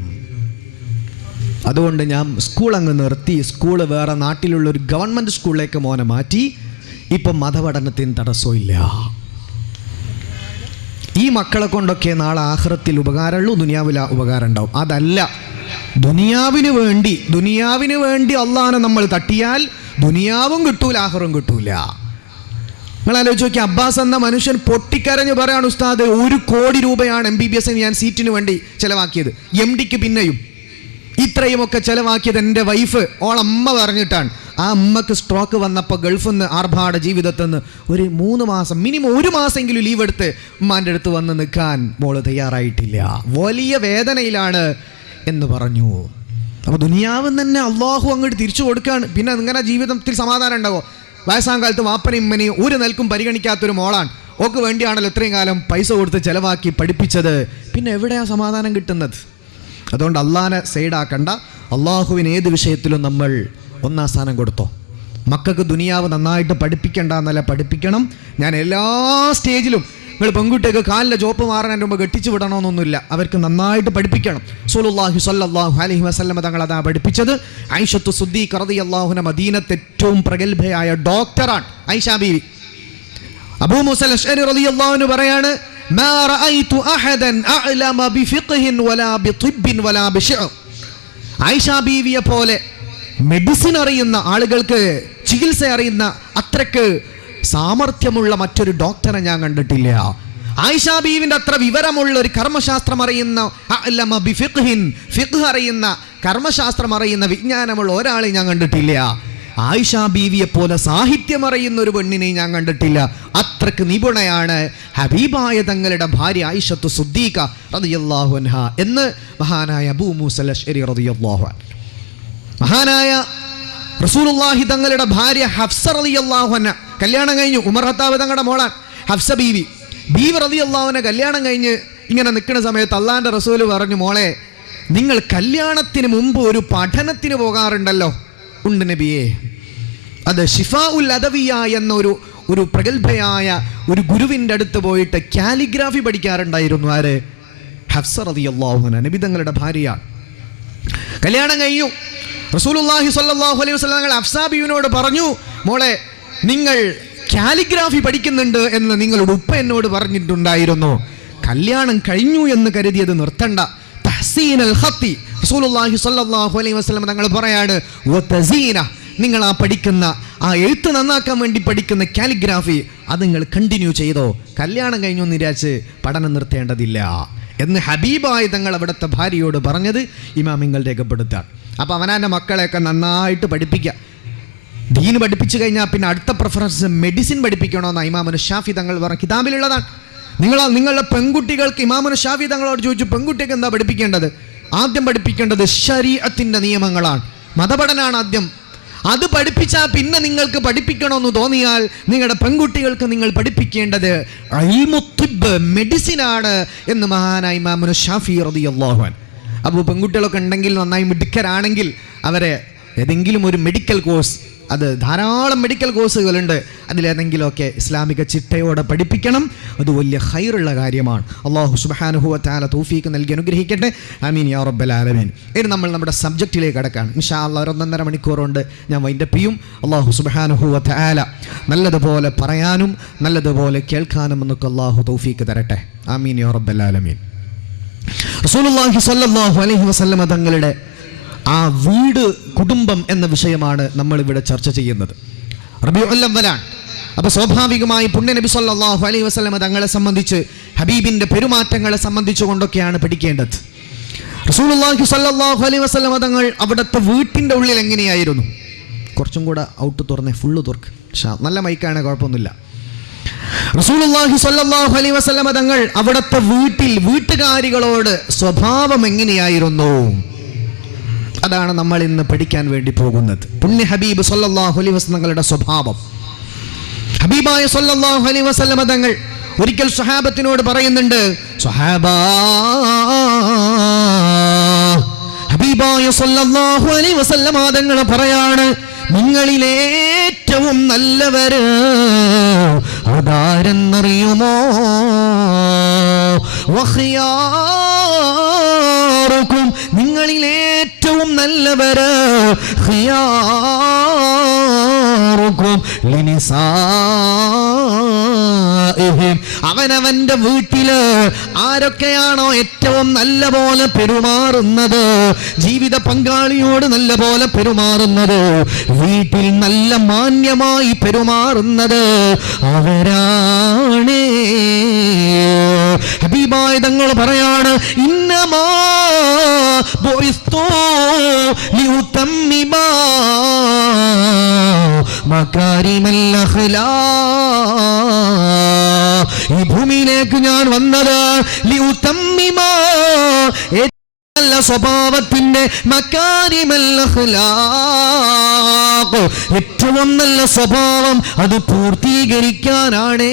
അതുകൊണ്ട് ഞാൻ സ്കൂൾ അങ്ങ് നിർത്തി, സ്കൂള് വേറെ നാട്ടിലുള്ളൊരു ഗവൺമെൻറ് സ്കൂളിലേക്ക് മോനെ മാറ്റി. ഇപ്പം മതപഠനത്തിന് തടസ്സമില്ല. ഈ മക്കളെ കൊണ്ടൊക്കെ നാളെ ആഖിറത്തിൽ ഉപകാരമുള്ളൂ, ദുനിയാവിൽ ഉപകാരം ഉണ്ടാവും. അതല്ല, ദുനിയാവിന് വേണ്ടി അള്ളാഹനെ നമ്മൾ തട്ടിയാൽ ദുനിയാവും കിട്ടൂല, ആഖിറവും കിട്ടൂല. നിങ്ങൾ ആലോചിച്ച് നോക്കി, അബ്ബാസ് എന്ന മനുഷ്യൻ പൊട്ടിക്കരഞ്ഞ് പറയാണ്, ഉസ്താദ് 1 കോടി രൂപയാണ് MBBS ഞാൻ സീറ്റിന് വേണ്ടി ചിലവാക്കിയത്, MDക്ക് പിന്നെയും ഇത്രയുമൊക്കെ ചിലവാക്കിയത് എൻ്റെ വൈഫ് ഓളമ്മ പറഞ്ഞിട്ടാണ്. ആ അമ്മക്ക് സ്ട്രോക്ക് വന്നപ്പോൾ ഗൾഫിൽ നിന്ന് ആർഭാട ജീവിതത്തിൽ നിന്ന് ഒരു 3 മാസം, മിനിമം 1 മാസമെങ്കിലും ലീവ് എടുത്ത് ഉമ്മാൻ്റെ അടുത്ത് വന്ന് നിൽക്കാൻ മോള് തയ്യാറായിട്ടില്ല, വലിയ വേദനയിലാണ് എന്ന് പറഞ്ഞു. അപ്പോൾ ദുനിയാവും തന്നെ അള്ളാഹു അങ്ങോട്ട് തിരിച്ചു കൊടുക്കുകയാണ്. പിന്നെ ഇങ്ങനെ ജീവിതത്തിൽ സമാധാനം ഉണ്ടാവോ? വയസ്സാം കാലത്ത് വാപ്പനെയും ഉമ്മനെയും ഒരു നിലക്കും പരിഗണിക്കാത്തൊരു മോളാണ്. ഓക്ക് വേണ്ടിയാണല്ലോ ഇത്രയും കാലം പൈസ കൊടുത്ത് ചിലവാക്കി പഠിപ്പിച്ചത്. പിന്നെ എവിടെയാണ് സമാധാനം കിട്ടുന്നത്? അതുകൊണ്ട് അള്ളാഹിനെ സൈഡാക്കണ്ട. അള്ളാഹുവിന് ഏത് വിഷയത്തിലും നമ്മൾ 1ാം സ്ഥാനം കൊടുത്തോ. മക്കൾക്ക് ദുനിയാവ് നന്നായിട്ട് പഠിപ്പിക്കണ്ട എന്നല്ല, പഠിപ്പിക്കണം. ഞാൻ എല്ലാ സ്റ്റേജിലും, നിങ്ങൾ പെൺകുട്ടിയൊക്കെ കാലിലെ ചോപ്പ് മാറുന്നതിന് മുമ്പ് കെട്ടിച്ചു വിടണമെന്നൊന്നുമില്ല, അവർക്ക് നന്നായിട്ട് പഠിപ്പിക്കണം. റസൂലുള്ളാഹി സ്വല്ലല്ലാഹു അലൈഹി വസല്ലം തങ്ങൾ അതാ പഠിപ്പിച്ചത്. ആയിഷത്തു സിദ്ദീഖ റളിയല്ലാഹു അൻഹ മദീനത്തെ ഏറ്റവും പ്രഗത്ഭയായ ഡോക്ടറാണ് ആയിഷ ബീവി. അബൂ മൂസ അശ്അരി റളിയല്ലാഹു അൻഹു പറയാണ്, മാ റഅയ്തു അഹദൻ അഅലമ ബിഫിഖ്ഹിൻ വലാ ബിതിബ്ബിൻ വലാ ബിശഅർ. ആയിഷ ബീവിയെ പോലെ മെഡിസിൻ അറിയുന്ന ആളുകൾക്ക് ചികിത്സ അറിയുന്ന അത്രക്ക് സാമർഥ്യമുള്ള മറ്റൊരു ഡോക്ടറെ ഞാൻ കണ്ടിട്ടില്ല. ആയിഷ ബീവിന്റെ അത്ര വിവരമുള്ള ഒരു കർമ്മശാസ്ത്രം അറിയുന്ന, അഅലമ ബിഫിഖ്ഹിൻ, ഫിഖ് അറിയുന്ന, കർമ്മശാസ്ത്രം അറിയുന്ന, വിജ്ഞാനമുള്ള ഒരാളെ ഞാൻ കണ്ടിട്ടില്ല. ആയിഷ ബീവിയെ പോലെ സാഹിത്യം അറിയുന്ന ഒരു പെണ്ണിനെ ഞാൻ കണ്ടിട്ടില്ല. അത്രക്ക് നിപുണയാണ് ഹബീബായ തങ്ങളുടെ ഭാര്യ ആയിഷത്തു സിദ്ദീഖ റളിയല്ലാഹു അൻഹ എന്ന് മഹാനായ അബൂ മൂസ അശ്അരി റളിയല്ലാഹു അൻഹു. മഹാനായ റസൂലുള്ളാഹി തങ്ങളുടെ ഭാര്യ ഹഫ്സ റളിയല്ലാഹു അൻഹ കല്യാണം കഴിഞ്ഞു. ഉമർ ഖത്താബ് തങ്ങളുടെ മോളാണ് ഹഫ്സ ബീവി റളിയല്ലാഹു അൻഹ. കല്യാണം കഴിഞ്ഞ് ഇങ്ങനെ നിൽക്കുന്ന സമയത്ത് അള്ളാഹിൻ്റെ റസൂല് പറഞ്ഞു, മോളെ നിങ്ങൾ കല്യാണത്തിന് മുമ്പ് ഒരു പഠനത്തിന് പോകാറുണ്ടല്ലോ? ഉണ്ട് നബിയെ. അത് ഷിഫാഉൽ അദവിയ എന്ന ഒരു പ്രഗത്ഭയായ ഒരു ഗുരുവിൻ്റെ അടുത്ത് പോയിട്ട് കാലിഗ്രാഫി പഠിക്കാറുണ്ടായിരുന്നു. ആര്? ഹഫ്സ റളിയല്ലാഹു അൻഹ, നബി തങ്ങളുടെ ഭാര്യ. കല്യാണം കഴിഞ്ഞു. റസൂലുള്ളാഹി സ്വല്ലല്ലാഹു അലൈഹി വസല്ലം തങ്ങൾ ഹഫ്സാ ബീവിയോട് പറഞ്ഞു, മോളെ നിങ്ങൾ കാലിഗ്രാഫി പഠിക്കുന്നുണ്ട് എന്ന് നിങ്ങളുടെ ഉപ്പ എന്നോട് പറഞ്ഞിട്ടുണ്ടായിരുന്നു. കല്യാണം കഴിഞ്ഞു എന്ന് കരുതിയത് നിർത്തണ്ട. തഹ്സീനൽ ഖത്തി, റസൂലുള്ളാഹി സ്വല്ലല്ലാഹു അലൈഹി വസല്ലം തങ്ങൾ പറയാണ്, വതസീന, നിങ്ങൾ ആ പഠിക്കുന്ന ആ എഴുത്ത് നന്നാക്കാൻ വേണ്ടി പഠിക്കുന്ന കാലിഗ്രാഫി അത് നിങ്ങൾ കണ്ടിന്യൂ ചെയ്തോ. കല്യാണം കഴിഞ്ഞു നിരാച്ച് പഠനം നിർത്തേണ്ടതില്ല എന്ന് ഹബീബായി തങ്ങൾ അവിടുത്തെ ഭാര്യയോട് പറഞ്ഞത് ഇമാമിങ്ങൾ രേഖപ്പെടുത്താൻ. അപ്പോൾ അവനാൻ്റെ മക്കളെയൊക്കെ നന്നായിട്ട് പഠിപ്പിക്കുക. ദീന് പഠിപ്പിച്ചു കഴിഞ്ഞാൽ പിന്നെ അടുത്ത പ്രിഫറൻസ് മെഡിസിൻ പഠിപ്പിക്കണമെന്ന് ഇമാമുന ഷാഫി തങ്ങൾ പറഞ്ഞ കിതാബിലുള്ളതാണ്. നിങ്ങളുടെ പെൺകുട്ടികൾക്ക് ഇമാമുന ഷാഫി തങ്ങളോട് ചോദിച്ചു, പെൺകുട്ടിക്ക് എന്താ പഠിപ്പിക്കേണ്ടത്? ആദ്യം പഠിപ്പിക്കേണ്ടത് ശരീഅത്തിൻ്റെ നിയമങ്ങളാണ്, മതപഠനമാണ് ആദ്യം. അത് പഠിപ്പിച്ചാൽ പിന്നെ നിങ്ങൾക്ക് പഠിപ്പിക്കണമെന്ന് തോന്നിയാൽ നിങ്ങളുടെ പെൺകുട്ടികൾക്ക് നിങ്ങൾ പഠിപ്പിക്കേണ്ടത് ഇൽമു തിബ്ബ്, മെഡിസിനാണ് എന്ന് മഹാനായ ഇമാമുന ഷാഫി റളിയല്ലാഹു അൻഹു. അപ്പോൾ പെൺകുട്ടികളൊക്കെ ഉണ്ടെങ്കിൽ, നന്നായി മിടുക്കരാണെങ്കിൽ അവരെ ഏതെങ്കിലും ഒരു മെഡിക്കൽ കോഴ്സ്, അത് ധാരാളം മെഡിക്കൽ കോഴ്സുകളുണ്ട്, അതിലേതെങ്കിലുമൊക്കെ ഇസ്ലാമിക ചിട്ടയോടെ പഠിപ്പിക്കണം. അത് വലിയ ഖൈറുള്ള കാര്യമാണ്. അല്ലാഹു സുബ്ഹാനഹു വ തആല തൗഫീഖ് നൽകി അനുഗ്രഹിക്കട്ടെ. ആമീൻ യാ റബ്ബൽ ആലമീൻ. ഇനി നമ്മൾ നമ്മുടെ സബ്ജക്റ്റിലേക്ക് കടക്കാം. ഇൻഷാ അല്ലാഹ് 1.5 മണിക്കൂർ കൊണ്ട് ഞാൻ വൈൻഡപ്പ് ചെയ്യും. അല്ലാഹു സുബ്ഹാനഹു വ തആല നല്ലതുപോലെ പറയാനും നല്ലതുപോലെ കേൾക്കാനും നമുക്ക് അല്ലാഹു തൗഫീഖ് തരട്ടെ. ആമീൻ യാ റബ്ബൽ ആലമീൻ. റസൂലുള്ളാഹി സ്വല്ലല്ലാഹു അലൈഹി വസല്ലം തങ്ങളുടെ ആ വീട്, കുടുംബം എന്ന വിഷയമാണ് നമ്മളിവിടെ ചർച്ച ചെയ്യുന്നത്. റബീഉൽ അവ്വലാണ്. അപ്പോൾ സ്വാഭാവികമായി പുണ്യ നബി സല്ലല്ലാഹു അലൈഹി വസല്ലം തങ്ങളെ സംബന്ധിച്ച്, ഹബീബിൻ്റെ പെരുമാറ്റങ്ങളെ സംബന്ധിച്ചുകൊണ്ടൊക്കെയാണ് പഠിക്കേണ്ടത്. റസൂലുള്ളാഹി സ്വല്ലല്ലാഹു അലൈഹി വസല്ലം തങ്ങൾ അവിടുത്തെ വീട്ടിൻ്റെ ഉള്ളിൽ എങ്ങനെയായിരുന്നു? കുറച്ചും കൂടെ ഔട്ട് തുറന്നേ, ഫുള്ള് തുറക്ക്. നല്ല മൈക്കാണ്, കുഴപ്പമൊന്നുമില്ല. റസൂലുള്ളാഹി സ്വല്ലല്ലാഹു അലൈഹി വസല്ലം തങ്ങൾ അവിടുത്തെ വീട്ടുകാരികളോട് സ്വഭാവം എങ്ങനെയായിരുന്നു? അതാണ് നമ്മൾ ഇന്ന് പഠിക്കാൻ വേണ്ടി പോകുന്നത്. പുണ്യ ഹബീബ് സല്ലല്ലാഹു അലൈഹി വസല്ലം തങ്ങളുടെ സ്വഭാവം. ഹബീബായ സല്ലല്ലാഹു അലൈഹി വസല്ലം തങ്ങൾ ഒരിക്കൽ സ്വഹാബത്തിനോട് പറയുന്നുണ്ട്, സ്വഹാബാ, ഹബീബായ സല്ലല്ലാഹു അലൈഹി വസല്ലം തങ്ങൾ പറയാണ്, നിങ്ങളിലേറ്റവും നല്ലവര് അതാരെന്നറിയുമോ? വഖിയാറുക്കും, നിങ്ങളിലേറ്റവും നല്ലവര് ഖിയാറുക്കും ലിനിസാഇഹിം, അവനവന്റെ വീട്ടില് ആരൊക്കെയാണോ ഏറ്റവും നല്ല പോലെ പെരുമാറുന്നത്, ജീവിത പങ്കാളിയോട് നല്ല പോലെ പെരുമാറുന്നത്, വീട്ടിൽ നല്ല മാന്യമായി പെരുമാറുന്നത് അവരാണ്. ഹബീബായ തങ്ങൾ പറയാണ്, ഇന്നമാ ബുഇസ്തു ലിഉതമ്മിമാ മകാരിമൽ അഖ്ലാഖ്, ഈ ഭൂമിയിലേക്ക് ഞാൻ വന്നത് ലിഉതമ്മിമാ, നല്ല സ്വഭാവത്തിന്റെ മകാരിമൽ അഖ്ലാഖ്, ഏറ്റവും നല്ല സ്വഭാവം അത് പൂർത്തീകരിക്കാനാണ്.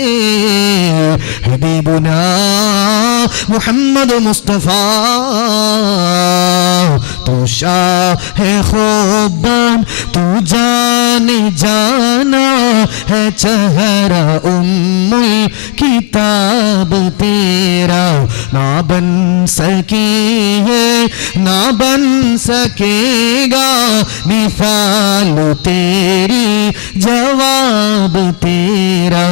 ഹബീബുനാ മുഹമ്മദ് മുസ്തഫ तो शाह खुबान तू जाने जाना है चेहरा उम्मुल किताब तेरा, ना बन सकी है ना बन सकेगा मिसाल तेरी जवाब तेरा,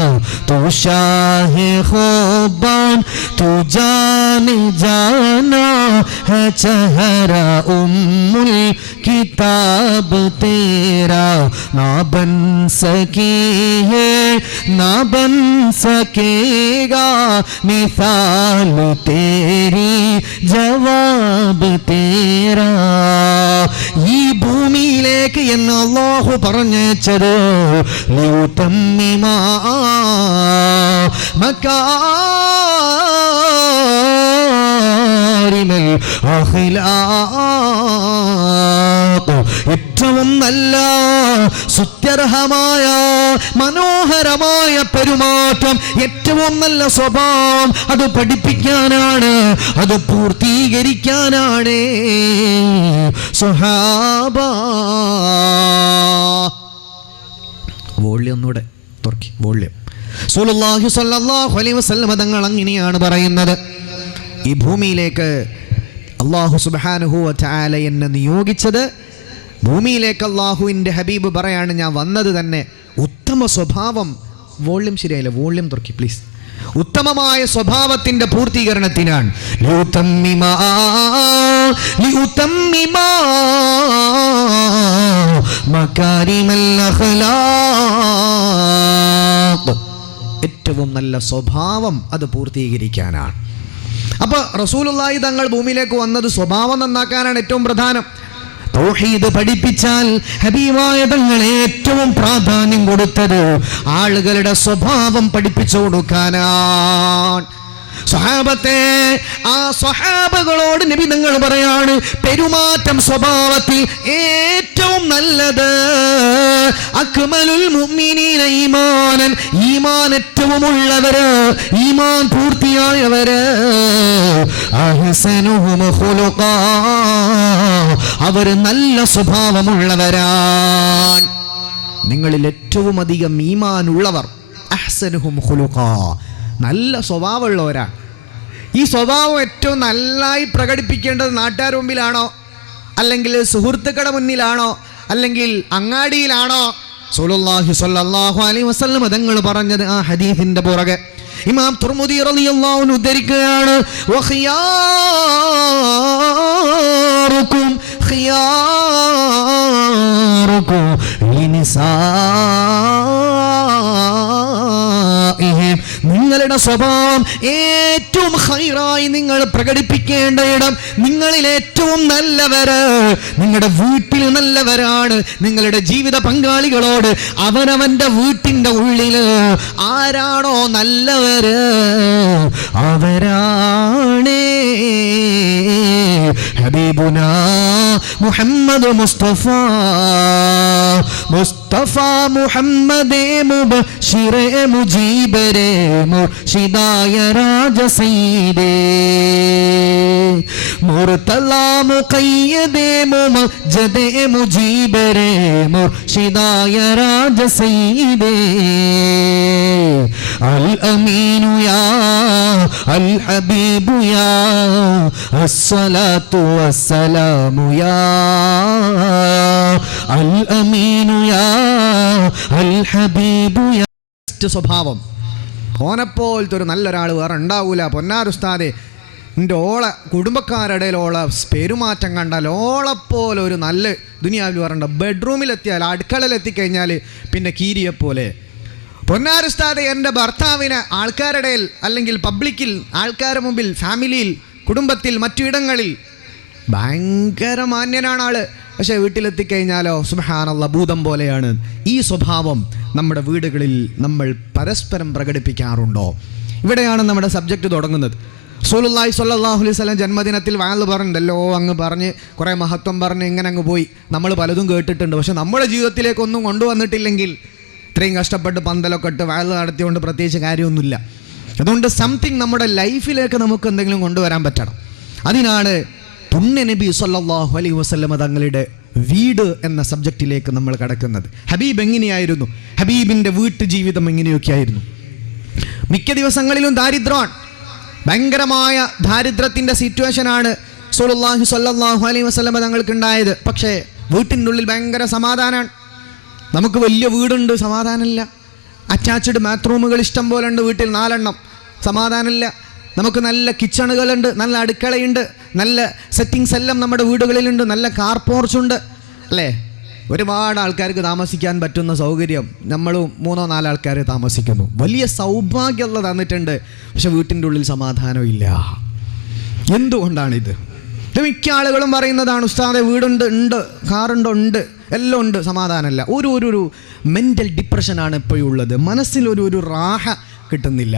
तो शाह खुबान तू जाने जाना है चेहरा उम्मुल किताब तेरा, ना बन सकी है ना बन सकेगा मिसाल तेरी जवाब तेरा. ഈ ഭൂമിയിലേക്ക് എന്നെ അല്ലാഹു പറഞ്ഞയച്ചത് ലിയുതമ്മിമാ മകാരിമൽ അഖ്ലാഖ്, ഏറ്റവും നല്ല സ്തുത്യർഹമായ മനോഹരമായ പെരുമാറ്റം, ഏറ്റവും നല്ല സ്വഭാവം അത് പഠിപ്പിക്കാനാണ്, അത് പൂർത്തീകരിക്കാനാണ്. സ്വഹാബ, വോള്യം ഒന്നുകൂടെ തുറക്കി, വോള്യം. റസൂലുള്ളാഹി സ്വല്ലല്ലാഹു അലൈഹി വസല്ലം തങ്ങൾ അങ്ങനെയാണ് പറയുന്നത്, ഈ ഭൂമിയിലേക്ക് അല്ലാഹു സുബ്ഹാനഹു വ തആല എന്നെ നിയോഗിച്ചത് ഭൂമിയിലേക്ക് അള്ളാഹുവിൻ്റെ ഹബീബ് പറയാണ്, ഞാൻ വന്നത് തന്നെ ഉത്തമ സ്വഭാവം, വോള്യം ശരിയായില്ല, വോള്യം തുറക്കി പ്ലീസ്, ഉത്തമമായ സ്വഭാവത്തിന്റെ പൂർത്തീകരണത്തിനാണ്. ഏറ്റവും നല്ല സ്വഭാവം അത് പൂർത്തീകരിക്കാനാണ്. അപ്പൊ റസൂലുള്ളാഹി തങ്ങൾ ഭൂമിയിലേക്ക് വന്നത് സ്വഭാവം നന്നാക്കാനാണ് ഏറ്റവും പ്രധാനം. തൗഹീദ് പഠിപ്പിച്ചാൽ ഹബീബായ തങ്ങൾ ഏറ്റവും പ്രാധാന്യം കൊടുത്തത് ആളുകളുടെ സ്വഭാവം പഠിപ്പിച്ചു കൊടുക്കാനാണ്. സ്വഹാബത്തെ, ആ സ്വഹാബകളോട് നബി തങ്ങൾ പറയാണ്, പെരുമാറ്റം സ്വഭാവത്തിൽ ഏറ്റവും നല്ലത് അക്മലുൽ മുഅ്മിനീന ഈമാനൻ, ഈമാൻ ഏറ്റവും ഉള്ളവര്, ഈമാൻ പൂർത്തിയായവര്, അഹ്സനുഹും ഖുലുഖാ, അവര് നല്ല സ്വഭാവമുള്ളവരാണ്. നിങ്ങളിൽ ഏറ്റവും അധികം ഈമാൻ ഉള്ളവർ അഹ്സനുഹും ഖുലുഖാ, നല്ല സ്വഭാവമുള്ളവരാണ്. ഈ സ്വഭാവം ഏറ്റവും നന്നായി പ്രകടിപ്പിക്കേണ്ടത് നാട്ടുകാർ മുമ്പിലാണോ, അല്ലെങ്കിൽ സുഹൃത്തുക്കളുടെ മുന്നിലാണോ, അല്ലെങ്കിൽ അങ്ങാടിയിലാണോ? റസൂലുള്ളാഹി സ്വല്ലല്ലാഹു അലൈഹി വസല്ലം തങ്ങൾ പറഞ്ഞത് ആ ഹദീസിന്റെ പുറകെ ഇമാം തുർമുദി റളിയല്ലാഹു അൻഹു ഉദ്ധരിക്കുകയാണ്, വഖിയാറുകും ഖിയാറുകും ലിനിസാഇഹിം, നിങ്ങളുടെ സ്വഭാവം ഏറ്റവും ഖൈറായി നിങ്ങൾ പ്രകടിപ്പിക്കേണ്ട ഇടം, നിങ്ങളിൽ ഏറ്റവും നല്ലവര് നിങ്ങളുടെ വീട്ടിൽ നല്ലവരാണ്. നിങ്ങളുടെ ജീവിത പങ്കാളികളോട് അവനവന്റെ വീട്ടിന്റെ ഉള്ളില് ആരാണോ നല്ലവര് അവരാണ് ഹബീബുന മുഹമ്മദ് മുസ്തഫ, മുസ്തഫ മുഹമ്മദേ മുബശ്ശിറേ മുജീബരേ മുർഷിദായ രാജസയ്യിദേ മുർതല മുഖയ്യദേ മുമജ്ജദേ മുജീബരേ മുർഷിദായ രാജസയ്യിദേ അൽ അമീനു യാ അൽ ഹബീബു യാ അസ്സലാത്തു വസ്സലാമു യാ അൽ അമീനു യാ അൽ ഹബീബു യാ. സ്വഭാവം ഓനെപ്പോലത്തെ ഒരു നല്ലൊരാൾ വേറെ ഉണ്ടാവൂല. പൊന്നാരുസ്താദെ, എൻ്റെ കുടുംബക്കാരുടെ പെരുമാറ്റം കണ്ടാൽ ഓളെപ്പോലെ ഒരു നല്ല ദുനിയാവിൽ വേറണ്ട. ബെഡ്റൂമിലെത്തിയാൽ, അടുക്കളയിലെത്തിക്കഴിഞ്ഞാൽ പിന്നെ കീരിയെപ്പോലെ. പൊന്നാരുസ്താദെ, എൻ്റെ ഭർത്താവിന് ആൾക്കാരുടെ അല്ലെങ്കിൽ പബ്ലിക്കിൽ, ആൾക്കാരുടെ മുമ്പിൽ, ഫാമിലിയിൽ, കുടുംബത്തിൽ, മറ്റിടങ്ങളിൽ ഭയങ്കര മാന്യനാണ് ആള്. പക്ഷെ വീട്ടിലെത്തിക്കഴിഞ്ഞാലോ സുബ്ഹാനല്ലാഹ് ഭൂതം പോലെയാണ്. ഈ സ്വഭാവം നമ്മുടെ വീടുകളിൽ നമ്മൾ പരസ്പരം പ്രകടിപ്പിക്കാറുണ്ടോ? ഇവിടെയാണ് നമ്മുടെ സബ്ജക്റ്റ് തുടങ്ങുന്നത്. റസൂലുള്ളാഹി സ്വല്ലല്ലാഹു അലൈഹി വസല്ലം ജന്മദിനത്തിൽ വഅദ് പറഞ്ഞല്ലോ, അങ്ങ് പറഞ്ഞ് കുറേ മഹത്വം പറഞ്ഞ് ഇങ്ങനെ അങ്ങ് പോയി. നമ്മൾ പലതും കേട്ടിട്ടുണ്ട്. പക്ഷെ നമ്മുടെ ജീവിതത്തിലേക്കൊന്നും കൊണ്ടുവന്നിട്ടില്ലെങ്കിൽ ഇത്രയും കഷ്ടപ്പെട്ട് പന്തലൊക്കെ ഇട്ട് വഅദ് നടത്തിയോണ്ട് പ്രത്യേകിച്ച് കാര്യമൊന്നുമില്ല. അതുകൊണ്ട് സംതിങ് നമ്മുടെ ലൈഫിലേക്ക് നമുക്ക് എന്തെങ്കിലും കൊണ്ടുവരാൻ പറ്റണം. അതിനാണ് പുണ്യ നബി സ്വല്ലല്ലാഹു അലൈഹി വസല്ലം തങ്ങളുടെ വീട് എന്ന സബ്ജക്റ്റിലേക്ക് നമ്മൾ കടക്കുന്നത്. ഹബീബ് എങ്ങനെയായിരുന്നു? ഹബീബിൻ്റെ വീട്ടു ജീവിതം എങ്ങനെയൊക്കെ ആയിരുന്നു? മിക്ക ദിവസങ്ങളിലും ദാരിദ്ര്യമാണ്, ഭയങ്കരമായ ദാരിദ്ര്യത്തിൻ്റെ സിറ്റുവേഷനാണ് റസൂലുള്ളാഹി സ്വല്ലല്ലാഹു അലൈഹി വസല്ലം തങ്ങൾക്ക് ഉണ്ടായത്. പക്ഷേ വീട്ടിൻ്റെ ഉള്ളിൽ ഭയങ്കര സമാധാനമാണ്. നമുക്ക് വലിയ വീടുണ്ട്, സമാധാനമില്ല. അറ്റാച്ച്ഡ് ബാത്റൂമുകൾ ഇഷ്ടം പോലെ ഉണ്ട്, വീട്ടിൽ 4 എണ്ണം, സമാധാനമില്ല. നമുക്ക് നല്ല കിച്ചണുകളുണ്ട്, നല്ല അടുക്കളയുണ്ട്, നല്ല സെറ്റിങ്സ് എല്ലാം നമ്മുടെ വീടുകളിലുണ്ട്, നല്ല കാർ പോർച്ചുണ്ട്, അല്ലേ? ഒരുപാട് ആൾക്കാർക്ക് താമസിക്കാൻ പറ്റുന്ന സൗകര്യം നമ്മൾ 3-4 ആൾക്കാർ താമസിക്കുന്നു. വലിയ സൗഭാഗ്യമുള്ള തന്നിട്ടുണ്ട്. പക്ഷെ വീട്ടിൻ്റെ ഉള്ളിൽ സമാധാനമില്ല. എന്തുകൊണ്ടാണിത്? ഇത് മിക്ക ആളുകളും പറയുന്നതാണ്, ഉസ്താദെ വീടുണ്ട്, ഉണ്ട്, കാറുണ്ട്, ഉണ്ട്, എല്ലാം ഉണ്ട്, സമാധാനമല്ല. ഒരു മെൻ്റൽ ഡിപ്രഷനാണ് എപ്പോഴും ഉള്ളത്. മനസ്സിലൊരു റാഹ കിട്ടുന്നില്ല.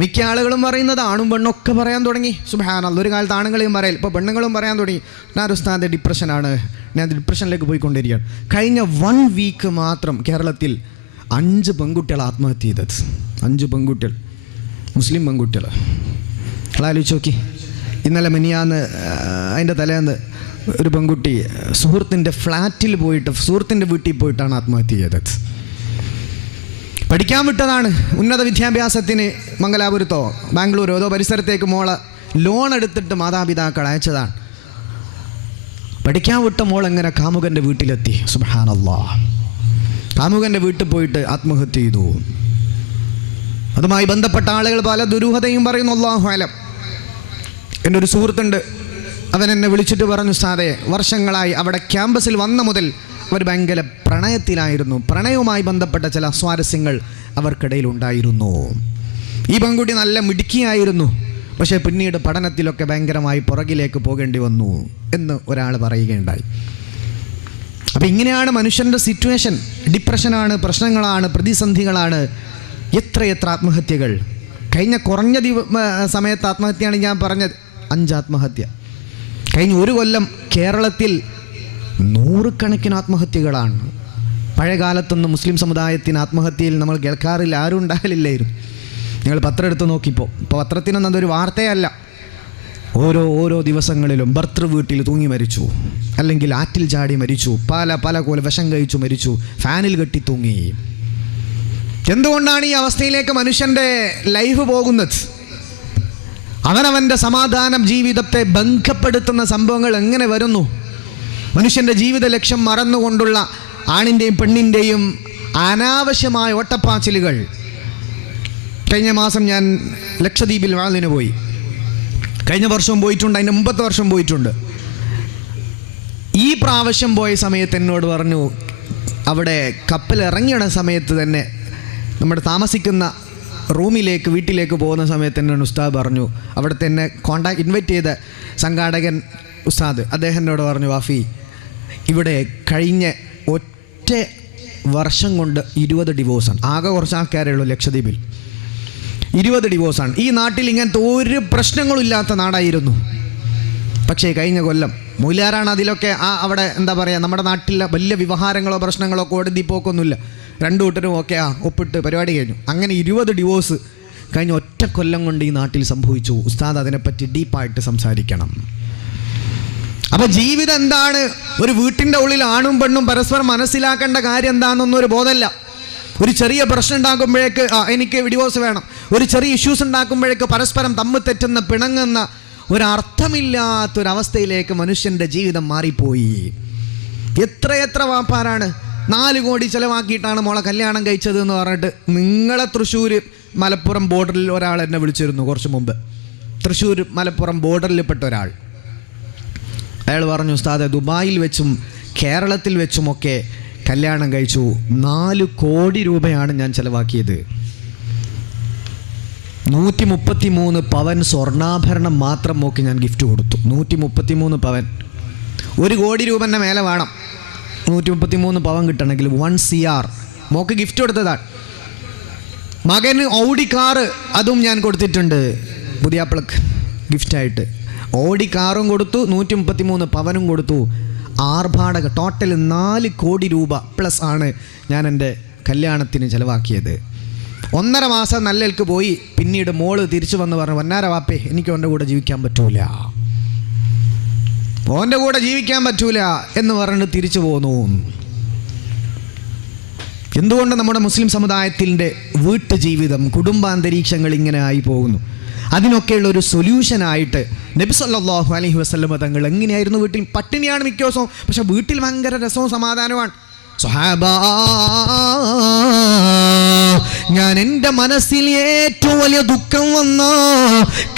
മിക്ക ആളുകളും പറയുന്നത്, ആണും പെണ്ണൊക്കെ പറയാൻ തുടങ്ങി. സുബ്ഹാനല്ലാഹ്, ഒരു കാലത്ത് ആണുങ്ങളെയും പറയൽ, ഇപ്പോൾ പെണ്ണുങ്ങളും പറയാൻ തുടങ്ങി, ഞാൻ ഉസ്താദെ ഡിപ്രഷനാണ്, ഞാൻ ഡിപ്രഷനിലേക്ക് പോയിക്കൊണ്ടിരിക്കുകയാണ്. കഴിഞ്ഞ 1 വീക്ക് മാത്രം കേരളത്തിൽ 5 പെൺകുട്ടികൾ ആത്മഹത്യ ചെയ്തത്. 5 പെൺകുട്ടികൾ, മുസ്ലിം പെൺകുട്ടികൾ. ആലോചിച്ച് നോക്കി. ഇന്നലെ മിനിയാന്ന്, അതിൻ്റെ തലേന്ന് ഒരു പെൺകുട്ടി സുഹൃത്തിൻ്റെ ഫ്ലാറ്റിൽ പോയിട്ട്, സുഹൃത്തിൻ്റെ വീട്ടിൽ പോയിട്ടാണ് ആത്മഹത്യ ചെയ്തത്. പഠിക്കാൻ വിട്ടതാണ്, ഉന്നത വിദ്യാഭ്യാസത്തിന് മംഗലാപുരത്തോ ബാംഗ്ലൂരോ ഏതോ പരിസരത്തേക്ക് മോളെ ലോൺ എടുത്തിട്ട് മാതാപിതാക്കൾ അയച്ചതാണ്. പഠിക്കാൻ വിട്ട മോൾ എങ്ങനെ കാമുകൻ്റെ വീട്ടിലെത്തി. സുബ്ഹാനല്ലാഹ്. കാമുകൻ്റെ വീട്ടിൽ പോയിട്ട് ആത്മഹത്യ ചെയ്തു. അതുമായി ബന്ധപ്പെട്ട ആളുകൾ പല ദുരൂഹതയും പറയുന്നു. അല്ലാഹു അലം. എൻ്റെ ഒരു സുഹൃത്തുണ്ട്, അവൻ എന്നെ വിളിച്ചിട്ട് പറഞ്ഞു, ഉസ്താദേ, വർഷങ്ങളായി അവിടെ ക്യാമ്പസിൽ വന്ന മുതൽ അവർ ഭയങ്കര പ്രണയത്തിലായിരുന്നു. പ്രണയവുമായി ബന്ധപ്പെട്ട ചില സ്വാരസ്യങ്ങൾ അവർക്കിടയിൽ ഉണ്ടായിരുന്നു. ഈ പെൺകുട്ടി നല്ല മിടുക്കിയായിരുന്നു, പക്ഷേ പിന്നീട് പഠനത്തിലൊക്കെ ഭയങ്കരമായി പുറകിലേക്ക് പോകേണ്ടി വന്നു എന്ന് ഒരാൾ പറയുകയുണ്ടായി. അപ്പം ഇങ്ങനെയാണ് മനുഷ്യൻ്റെ സിറ്റുവേഷൻ. ഡിപ്രഷനാണ്, പ്രശ്നങ്ങളാണ്, പ്രതിസന്ധികളാണ്. എത്രയെത്ര ആത്മഹത്യകൾ. കഴിഞ്ഞ കുറഞ്ഞ സമയത്ത് ആത്മഹത്യയാണ് ഞാൻ പറഞ്ഞത്, 5 ആത്മഹത്യ. കഴിഞ്ഞ ഒരു കൊല്ലം കേരളത്തിൽ 100 കണക്കിന് ആത്മഹത്യകളാണ്. പഴയ കാലത്തൊന്നും മുസ്ലിം സമുദായത്തിന് ആത്മഹത്യയിൽ നമ്മൾ കേൾക്കാറില്ല, ആരും ഉണ്ടാകലില്ലായിരുന്നു. നിങ്ങൾ പത്രം എടുത്ത് നോക്കിപ്പോൾ, ഇപ്പോൾ പത്രത്തിനൊന്നും അതൊരു വാർത്തയല്ല. ഓരോ ദിവസങ്ങളിലും ഭർത്തൃ വീട്ടിൽ തൂങ്ങി മരിച്ചു, അല്ലെങ്കിൽ ആറ്റിൽ ചാടി മരിച്ചു, പല കോല വിഷം കഴിച്ചു മരിച്ചു, ഫാനിൽ കെട്ടി തൂങ്ങി. എന്തുകൊണ്ടാണ് ഈ അവസ്ഥയിലേക്ക് മനുഷ്യൻ്റെ ലൈഫ് പോകുന്നത്? അവനവൻ്റെ സമാധാനം ജീവിതത്തെ ബന്ധപ്പെടുത്തുന്ന സംഭവങ്ങൾ എങ്ങനെ വരുന്നു? മനുഷ്യൻ്റെ ജീവിത ലക്ഷ്യം മറന്നുകൊണ്ടുള്ള ആണിൻ്റെയും പെണ്ണിൻ്റെയും അനാവശ്യമായ ഓട്ടപ്പാച്ചിലുകൾ. കഴിഞ്ഞ മാസം ഞാൻ ലക്ഷദ്വീപിൽ വാളിന് പോയി. കഴിഞ്ഞ വർഷവും പോയിട്ടുണ്ട്, അതിൻ്റെ മുമ്പത്തെ വർഷം പോയിട്ടുണ്ട്. ഈ പ്രാവശ്യം പോയ സമയത്ത് എന്നോട് പറഞ്ഞു, അവിടെ കപ്പൽ ഇറങ്ങിയ സമയത്ത് തന്നെ നമ്മുടെ താമസിക്കുന്ന വീട്ടിലേക്ക് പോകുന്ന സമയത്ത് എന്നോട് ഉസ്താദ് പറഞ്ഞു, അവിടുത്തെ എന്നെ ഇൻവൈറ്റ് ചെയ്ത സംഘാടകൻ ഉസ്താദ് അദ്ദേഹത്തിനോട് പറഞ്ഞു, വാഫി, ഇവിടെ കഴിഞ്ഞ ഒറ്റ വർഷം കൊണ്ട് 20 ഡിവോഴ്സാണ്. ആകെ കുറച്ച് ആൾക്കാരേ ഉള്ളൂ ലക്ഷദ്വീപിൽ. 20 ഡിവോഴ്സാണ്. ഈ നാട്ടിൽ ഇങ്ങനത്തെ ഒരു പ്രശ്നങ്ങളും ഇല്ലാത്ത നാടായിരുന്നു. പക്ഷേ കഴിഞ്ഞ കൊല്ലം മൂല്യാരാണ് അതിലൊക്കെ അവിടെ എന്താ പറയുക, നമ്മുടെ നാട്ടിലെ വലിയ വ്യവഹാരങ്ങളോ പ്രശ്നങ്ങളോ കോടതി പോക്കൊന്നുമില്ല. 2 കൂട്ടരും ഓക്കെ ഒപ്പിട്ട് പരിപാടി കഴിഞ്ഞു. അങ്ങനെ 20 ഡിവോഴ്സ് കഴിഞ്ഞ ഒറ്റ കൊല്ലം കൊണ്ട് ഈ നാട്ടിൽ സംഭവിച്ചു. ഉസ്താദ് അതിനെപ്പറ്റി ഡീപ്പായിട്ട് സംസാരിക്കണം. അപ്പോൾ ജീവിതം എന്താണ്? ഒരു വീട്ടിൻ്റെ ഉള്ളിൽ ആണും പെണ്ണും പരസ്പരം മനസ്സിലാക്കേണ്ട കാര്യം എന്താണെന്നൊന്നും ഒരു ബോധമല്ല. ഒരു ചെറിയ പ്രശ്നം ഉണ്ടാക്കുമ്പോഴേക്ക് എനിക്ക് ഡിവോഴ്സ് വേണം. ഒരു ചെറിയ ഇഷ്യൂസ് ഉണ്ടാക്കുമ്പോഴേക്ക് പരസ്പരം തമ്മിൽ തെറ്റുന്ന, പിണങ്ങുന്ന, ഒരർത്ഥമില്ലാത്തൊരവസ്ഥയിലേക്ക് മനുഷ്യൻ്റെ ജീവിതം മാറിപ്പോയി. എത്രയെത്ര വാപ്പാരാണ് 4 കോടി ചിലവാക്കിയിട്ടാണ് മോളെ കല്യാണം കഴിച്ചത് എന്ന് പറഞ്ഞിട്ട്. നിങ്ങളെ തൃശ്ശൂർ മലപ്പുറം ബോർഡറിൽ ഒരാൾ എന്നെ വിളിച്ചിരുന്നു കുറച്ച് മുമ്പ്. തൃശ്ശൂർ മലപ്പുറം ബോർഡറിൽപ്പെട്ട ഒരാൾ. അയാൾ പറഞ്ഞു, ഉസ്താദെ, ദുബായിൽ വെച്ചും കേരളത്തിൽ വെച്ചുമൊക്കെ കല്യാണം കഴിച്ചു. 4 കോടി രൂപയാണ് ഞാൻ ചിലവാക്കിയത്. 133 പവൻ സ്വർണ്ണാഭരണം മാത്രം നോക്കി ഞാൻ ഗിഫ്റ്റ് കൊടുത്തു. 133 പവൻ. 1 കോടി രൂപൻ്റെ മേലെ വേണം 133 പവൻ കിട്ടണമെങ്കിൽ. 1 CR മോക്ക് ഗിഫ്റ്റ് കൊടുത്തതാണ്. മകന് ഓടി കാറ്, അതും ഞാൻ കൊടുത്തിട്ടുണ്ട് പുതിയാപ്പിളക്ക് ഗിഫ്റ്റായിട്ട്. ഓടി കാറും കൊടുത്തു, 133 പവനും കൊടുത്തു. ആർഭാടക ടോട്ടൽ 4 കോടി രൂപ പ്ലസ് ആണ് ഞാൻ എൻ്റെ കല്യാണത്തിന് ചിലവാക്കിയത്. 1.5 മാസം നല്ലൽക്ക് പോയി. പിന്നീട് മോള് തിരിച്ചു വന്ന് പറഞ്ഞു, വന്നാര വാപ്പേ, എനിക്ക് ഓൻ്റെ കൂടെ ജീവിക്കാൻ പറ്റൂല, ഓൻ്റെ കൂടെ ജീവിക്കാൻ പറ്റൂല എന്ന് പറഞ്ഞിട്ട് തിരിച്ചു പോന്നു. എന്തുകൊണ്ട് നമ്മുടെ മുസ്ലിം സമുദായത്തിൻ്റെ വീട്ടുജീവിതം, കുടുംബാന്തരീക്ഷങ്ങൾ ഇങ്ങനെ ആയി പോകുന്നു? അതിനൊക്കെയുള്ള ഒരു സൊല്യൂഷനായിട്ട് നബി സല്ലല്ലാഹു അലൈഹി വസല്ലം തങ്ങൾ എങ്ങനെയായിരുന്നു? വീട്ടിൽ പട്ടിണിയാണ് മിക്ക ദിവസവും, പക്ഷെ വീട്ടിൽ ഭയങ്കര രസവും സമാധാനമാണ്. സ്വഹാബാ, ഞാൻ എൻ്റെ മനസ്സിൽ ഏറ്റവും വലിയ ദുഃഖം വന്ന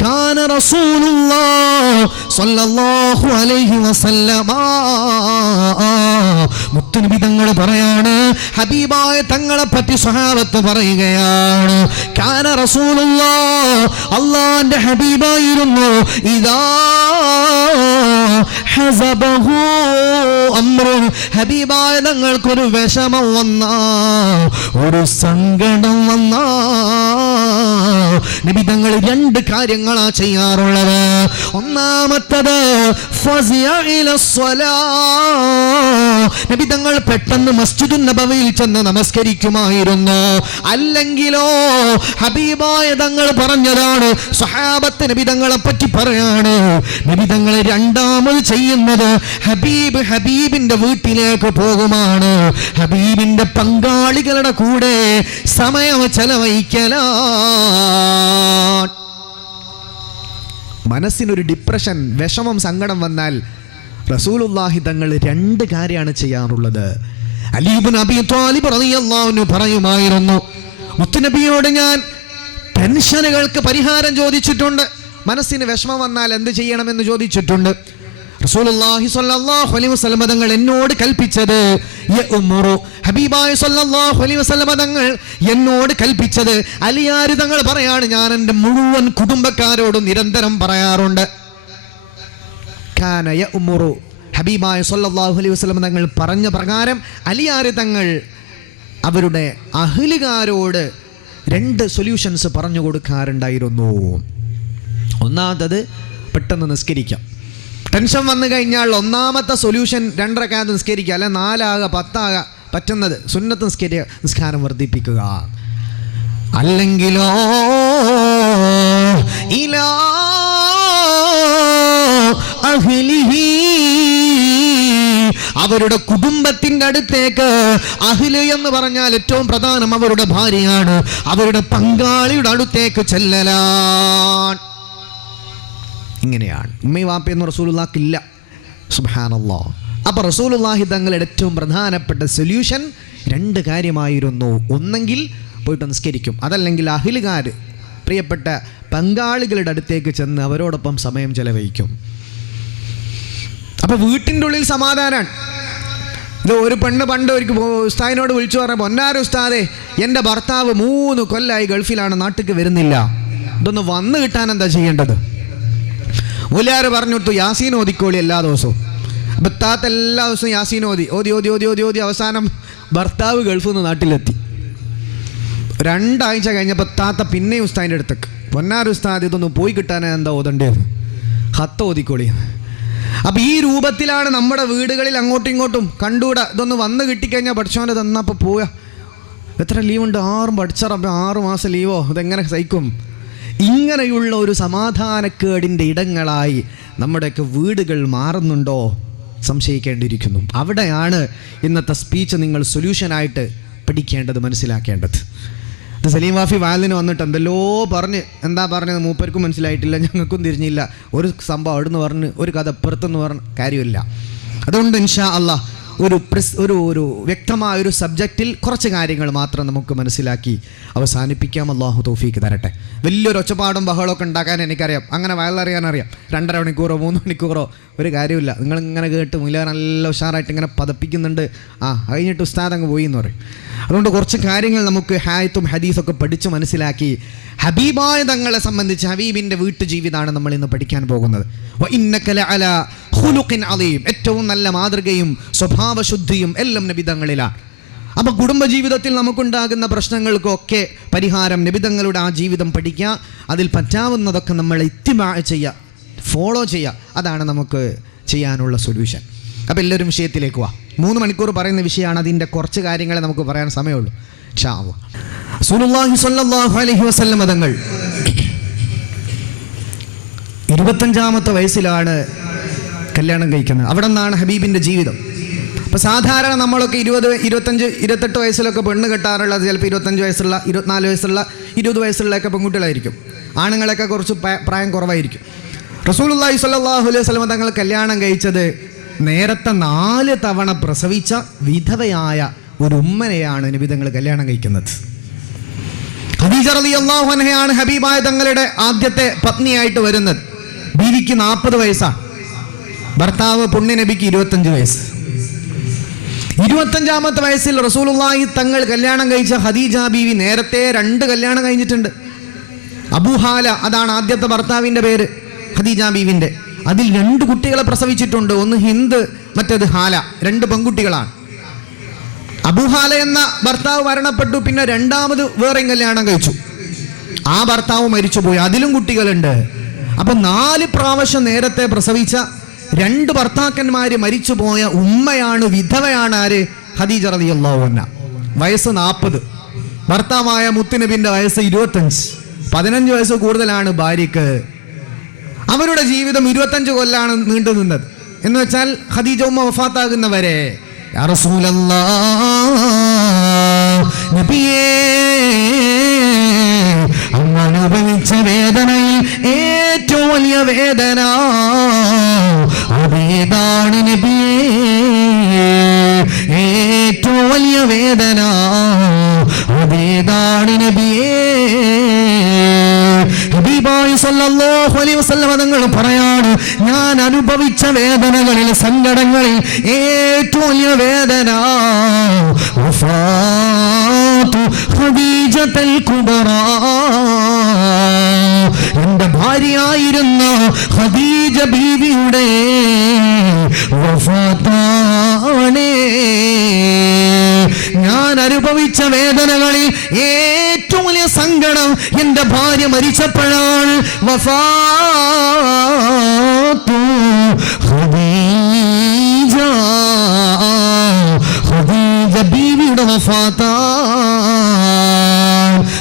കാന റസൂലുള്ളാഹി സ്വല്ലല്ലാഹു അലൈഹി വസല്ലമ, മുത്തുനബി തങ്ങൾ പറയാണ്, ഹബീബായ തങ്ങളെ പറ്റി സ്വഹാബത്ത് പറയുകയാണ്, കാന റസൂലുള്ളാഹി, അല്ലാഹുവിന്റെ ഹബീബായിരുന്നു, ഇദാ ഹസബഹു അംറുൻ, ഹബീബായ തങ്ങൾക്കൊരു വിഷമം വന്നാ, ഒരു സങ്കടം വന്നാ, നബി തങ്ങൾ 2 കാര്യങ്ങളാ ചെയ്യാറുള്ളത്. ഒന്നാമത്തത് നബി തങ്ങൾ പെട്ടെന്ന് മസ്ജിദുൻ നബവിയിൽ ചെന്ന് നമസ്കരിക്കുമായിരുന്നു. അല്ലെങ്കിലോ ഹബീബായ തങ്ങൾ പറഞ്ഞതാണ്, സ്വഹാബത്ത് നബി തങ്ങളെ പറ്റി പറയാണ്, നബി തങ്ങൾ രണ്ടാമത് ചെയ്യുന്നത് ഹബീബിന്റെ വീട്ടിലേക്ക് പോകുമാണ്, ഹബീബിന്റെ പങ്കാളികളുടെ കൂടെ സമയം ചെലവഴിക്കലാ. മനസ്സിനൊരു ഡിപ്രഷൻ, വിഷമം, സങ്കടം വന്നാൽ റസൂലുള്ളാഹി തങ്ങൾ 2 കാര്യമാണ് ചെയ്യാറുള്ളത്. അലി ഇബ്നു അബീ ത്വാലിബ് റളിയല്ലാഹു അൻഹു പറയുമായിരുന്നു, മുത്തുനബിയോട് ഞാൻ ടെൻഷനുകൾക്ക് പരിഹാരം ചോദിച്ചിട്ടുണ്ട്, മനസ്സിന് വിഷമം വന്നാൽ എന്ത് ചെയ്യണമെന്ന് ചോദിച്ചിട്ടുണ്ട്. റസൂലുള്ളാഹി സ്വല്ലല്ലാഹു അലൈഹി വസല്ലം തങ്ങൾ എന്നോട് കൽപ്പിച്ചത് ഹബീബായ സ്വല്ലല്ലാഹു അലൈഹി വസല്ലം തങ്ങൾ എന്നോട് കൽപ്പിച്ചത് അലിയാർ തങ്ങൾ പറയാണ്, ഞാൻ എൻ്റെ മുഴുവൻ കുടുംബക്കാരോടും നിരന്തരം പറയാറുണ്ട്. കാന യഉമുറു, ഹബീബായ സ്വല്ലല്ലാഹു അലൈഹി വസല്ലം തങ്ങൾ പറഞ്ഞ പ്രകാരം അലിയാർ തങ്ങൾ അവരുടെ അഹ്ലുകാരോട് 2 സൊല്യൂഷൻസ് പറഞ്ഞു കൊടുക്കാറുണ്ടായിരുന്നു. ഒന്നാമത്തത് പെട്ടെന്ന് നിസ്കരിക്കാം. ടെൻഷൻ വന്നു കഴിഞ്ഞാൽ ഒന്നാമത്തെ സൊല്യൂഷൻ 2 റക്അത്ത് നിസ്കരിക്കുക, അല്ലെ 4 ആകുക 10 ആകുക, പറ്റുന്നത് സുന്നത്ത് നിസ്കാരം വർദ്ധിപ്പിക്കുക. അല്ലെങ്കിലോ ഇലാ അഹ്ലിഹി, അവരുടെ കുടുംബത്തിന്റെ അടുത്തേക്ക്. അഹ്ല് എന്ന് പറഞ്ഞാൽ ഏറ്റവും പ്രധാനം അവരുടെ ഭാര്യയാണ്, അവരുടെ പങ്കാളിയുടെ അടുത്തേക്ക് ചെല്ലലാണ്. ഇങ്ങനെയാണ്. ഉമ്മയും വാപ്പയൊന്നും റസൂലുള്ളാഹിക്കില്ല. സുബ്ഹാനല്ലാഹ്. അപ്പോൾ റസൂലുള്ളാഹി തങ്ങളുടെ ഏറ്റവും പ്രധാനപ്പെട്ട സൊല്യൂഷൻ 2 കാര്യമായിരുന്നു. ഒന്നെങ്കിൽ പോയിട്ട് നിസ്കരിക്കും, അതല്ലെങ്കിൽ അഹ്ലുകാർ പ്രിയപ്പെട്ട പങ്കാളികളുടെ അടുത്തേക്ക് ചെന്ന് അവരോടൊപ്പം സമയം ചെലവഴിക്കും. അപ്പോൾ വീട്ടിൻ്റെ ഉള്ളിൽ സമാധാനമാണ്. ഇത് ഒരു പെണ്ണ് പണ്ട് ഒരു ഉസ്താദിനോട് വിളിച്ചു പറഞ്ഞ, പൊന്നാര ഉസ്താദേ, എൻ്റെ ഭർത്താവ് 3 കൊല്ലമായി ഗൾഫിലാണ്, നാട്ടിലേക്ക് വരുന്നില്ല, ഇതൊന്ന് വന്ന് കിട്ടാൻ എന്താ ചെയ്യേണ്ടത്? മുല്ലാർ പറഞ്ഞിട്ടു, യാസീൻ ഓതിക്കോളി എല്ലാ ദിവസവും. അപ്പം താത്ത എല്ലാ ദിവസവും യാസീൻ ഓതി ഓതി ഓതി ഓതി ഓതി ഓതി അവസാനം ഭർത്താവ് ഗൾഫിൽ നിന്ന് നാട്ടിലെത്തി. 2 ആഴ്ച കഴിഞ്ഞപ്പോൾ താത്ത പിന്നെയും ഉസ്താദിൻ്റെ അടുത്തേക്ക്, പൊന്നാർ ഉസ്താദ്, ഇതൊന്ന് പോയി കിട്ടാൻ എന്താ ഓതണ്ടേന്ന്, ഹത്ത് ഓതിക്കോളി. അപ്പം ഈ രൂപത്തിലാണ് നമ്മുടെ വീടുകളിൽ അങ്ങോട്ടും ഇങ്ങോട്ടും കണ്ടുകൂടാ. ഇതൊന്ന് വന്ന് കിട്ടിക്കഴിഞ്ഞാൽ പഠിച്ചോനെ തന്നപ്പോൾ പോവുക. എത്ര ലീവുണ്ട്? 6 പഠിച്ചറപ്പം 6 മാസം ലീവോ, ഇതെങ്ങനെ സഹിക്കും? ഇങ്ങനെയുള്ള ഒരു സമാധാനക്കേടിൻ്റെ ഇടങ്ങളായി നമ്മുടെയൊക്കെ വീടുകൾ മാറുന്നുണ്ടോ? സംശയിക്കേണ്ടിയിരിക്കുന്നു. അവിടെയാണ് ഇന്നത്തെ സ്പീച്ച് നിങ്ങൾ സൊല്യൂഷനായിട്ട് പഠിക്കേണ്ടത്, മനസ്സിലാക്കേണ്ടത്. ഇത് സലീം വാഫി വാലിന് വന്നിട്ട് എന്തെല്ലോ പറഞ്ഞ്, എന്താ പറഞ്ഞത് മൂപ്പർക്കും മനസ്സിലായിട്ടില്ല, ഞങ്ങൾക്കും തിരിഞ്ഞില്ല. ഒരു സംഭവം അവിടുന്ന് പറഞ്ഞ്, ഒരു കഥ പുറത്തുനിന്ന് പറഞ്ഞ കാര്യമില്ല. അതുകൊണ്ട് ഇൻഷാ അല്ലാഹ് ഒരു വ്യക്തമായ ഒരു സബ്ജക്റ്റിൽ കുറച്ച് കാര്യങ്ങൾ മാത്രം നമുക്ക് മനസ്സിലാക്കി അവസാനിപ്പിക്കാം. അല്ലാഹു തൗഫീക്ക് തരട്ടെ. വലിയൊരു ഒച്ചപ്പാടും ബഹളമൊക്കെ ഉണ്ടാക്കാൻ എനിക്കറിയാം, അങ്ങനെ വയലറിയാനറിയാം. 2.5 മണിക്കൂറോ 3 മണിക്കൂറോ ഒരു കാര്യമില്ല. നിങ്ങളിങ്ങനെ കേട്ട് മുല്ല നല്ല ഉഷാറായിട്ട് ഇങ്ങനെ പതപ്പിക്കുന്നുണ്ട്, കഴിഞ്ഞിട്ട് ഉസ്താദ് അങ്ങ് പോയി എന്ന് പറയും. അതുകൊണ്ട് കുറച്ച് കാര്യങ്ങൾ നമുക്ക് ഹായത്തും ഹദീസൊക്കെ പഠിച്ച് മനസ്സിലാക്കി ഹബീബായ തങ്ങളെ സംബന്ധിച്ച് ഹബീബിൻ്റെ വീട്ടുജീവിതമാണ് നമ്മൾ ഇന്ന് പഠിക്കാൻ പോകുന്നത്. ഏറ്റവും നല്ല മാതൃകയും സ്വഭാവശുദ്ധിയും എല്ലാം നബി തങ്ങളിലാണ്. അപ്പോൾ കുടുംബജീവിതത്തിൽ നമുക്കുണ്ടാകുന്ന പ്രശ്നങ്ങൾക്കൊക്കെ പരിഹാരം നബി തങ്ങളുടെ ആ ജീവിതം പഠിക്കുക, അതിൽ പറ്റാവുന്നതൊക്കെ നമ്മൾ ഇത്തിബാ ചെയ്യുക, ഫോളോ ചെയ്യുക. അതാണ് നമുക്ക് ചെയ്യാനുള്ള സൊല്യൂഷൻ. അപ്പോൾ എല്ലാവരും വിഷയത്തിലേക്ക് വാ. 3 മണിക്കൂർ പറയുന്ന വിഷയമാണ്, അതിൻ്റെ കുറച്ച് കാര്യങ്ങളെ നമുക്ക് പറയാൻ സമയമുള്ളൂ. ഇൻഷാ അല്ലാഹ്. റസൂലുള്ളാഹി സ്വല്ലല്ലാഹു അലൈഹി വസല്ലം തങ്ങൾ 25-ാമത്തെ വയസ്സിലാണ് കല്യാണം കഴിക്കുന്നത്. അവിടെ നിന്നാണ് ഹബീബിൻ്റെ ജീവിതം. അപ്പോൾ സാധാരണ നമ്മളൊക്കെ 20, 25, 28 വയസ്സിലൊക്കെ പെണ്ണ് കെട്ടാറുള്ളത് ചിലപ്പോൾ 25 വയസ്സുള്ള, 24 വയസ്സുള്ള, 20 വയസ്സുള്ളൊക്കെ പെൺകുട്ടികളായിരിക്കും. ആണുങ്ങളൊക്കെ കുറച്ച് പ്രായം കുറവായിരിക്കും. റസൂലുള്ളാഹി സ്വല്ലല്ലാഹു അലൈഹി വസല്ലം തങ്ങൾ കല്യാണം കഴിച്ചത് നേരത്തെ 4 തവണ പ്രസവിച്ച വിധവയായ ഒരു ഉമ്മനെയാണ് നബി തങ്ങൾ കല്യാണം കഴിക്കുന്നത്. ഖദീജ റളിയല്ലാഹു അൻഹയാണ് ഹബീബായ തങ്ങളുടെ ആദ്യത്തെ പത്നിയായിട്ട് വരുന്നത്. ബീവിക്ക് 40 വയസ്സാണ്, ഭർത്താവ് പുണ്യ നബിക്ക് 25 വയസ്സ്. 25-ാമത്തെ വയസ്സിൽ റസൂലുള്ളാഹി തങ്ങൾ കല്യാണം കഴിച്ച ഖദീജ ബീവി നേരത്തെ 2 കല്യാണം കഴിഞ്ഞിട്ടുണ്ട്. അബൂഹാല, അതാണ് ആദ്യത്തെ ഭർത്താവിൻ്റെ പേര്, ഖദീജ ബീവിൻ്റെ. അതിൽ 2 കുട്ടികളെ പ്രസവിച്ചിട്ടുണ്ട്. ഒന്ന് ഹിന്ദ്, മറ്റേത് ഹാല. 2 പെൺകുട്ടികളാണ്. അബൂഹാല എന്ന ഭർത്താവ് മരണപ്പെട്ടു. പിന്നെ 2ാമത് വേറെയും കല്യാണം കഴിച്ചു. ആ ഭർത്താവ് മരിച്ചുപോയി, അതിലും കുട്ടികളുണ്ട്. അപ്പൊ 4 പ്രാവശ്യം നേരത്തെ പ്രസവിച്ച 2 ഭർത്താക്കന്മാര് മരിച്ചുപോയ ഉമ്മയാണ്, വിധവയാണ് ആര്? ഖദീജ റളിയല്ലാഹു അൻഹ. വയസ്സ് 40, ഭർത്താവായ മുത്തുനബിന്റെ വയസ്സ് 25, 15 വയസ്സ് കൂടുതലാണ് ഭാര്യക്ക്. അവരുടെ ജീവിതം 25 കൊല്ലാണ് നീണ്ടു നിന്നത്. എന്ന് വെച്ചാൽ ഖദീജ ഉമ്മ വഫാത്താകുന്നവരെ. യാ റസൂലല്ലാഹ്, നബിയേ, അങ്ങ് അനുഭവിച്ച വേദനയിൽ ഏറ്റവും വലിയ വേദന അതേതാണ് വേദന അതേതാണ് നബിയേ. ഹബീബായി സല്ലല്ലാഹു അലൈഹി വസല്ലം തങ്ങൾ പറയാണ്, ഞാൻ അനുഭവിച്ച വേദനകളിൽ, സങ്കടങ്ങളിൽ ഏറ്റവും വലിയ വേദന വഫാത്തു ഖദീജത്തുൽ കുബ്റാ, എന്റെ ഭാര്യയായിരുന്ന ഖദീജ ബീവിയുടെ വഫാത്താണ്. ഞാൻ അനുഭവിച്ച വേദനകളിൽ ഏറ്റവും വലിയ സങ്കടം എന്റെ ഭാര്യ മരിച്ചപ്പോഴാണ്. വഫാത്തു ഖദീജ, ഖദീജ ബീവിയുടെ വഫാത്താണ്.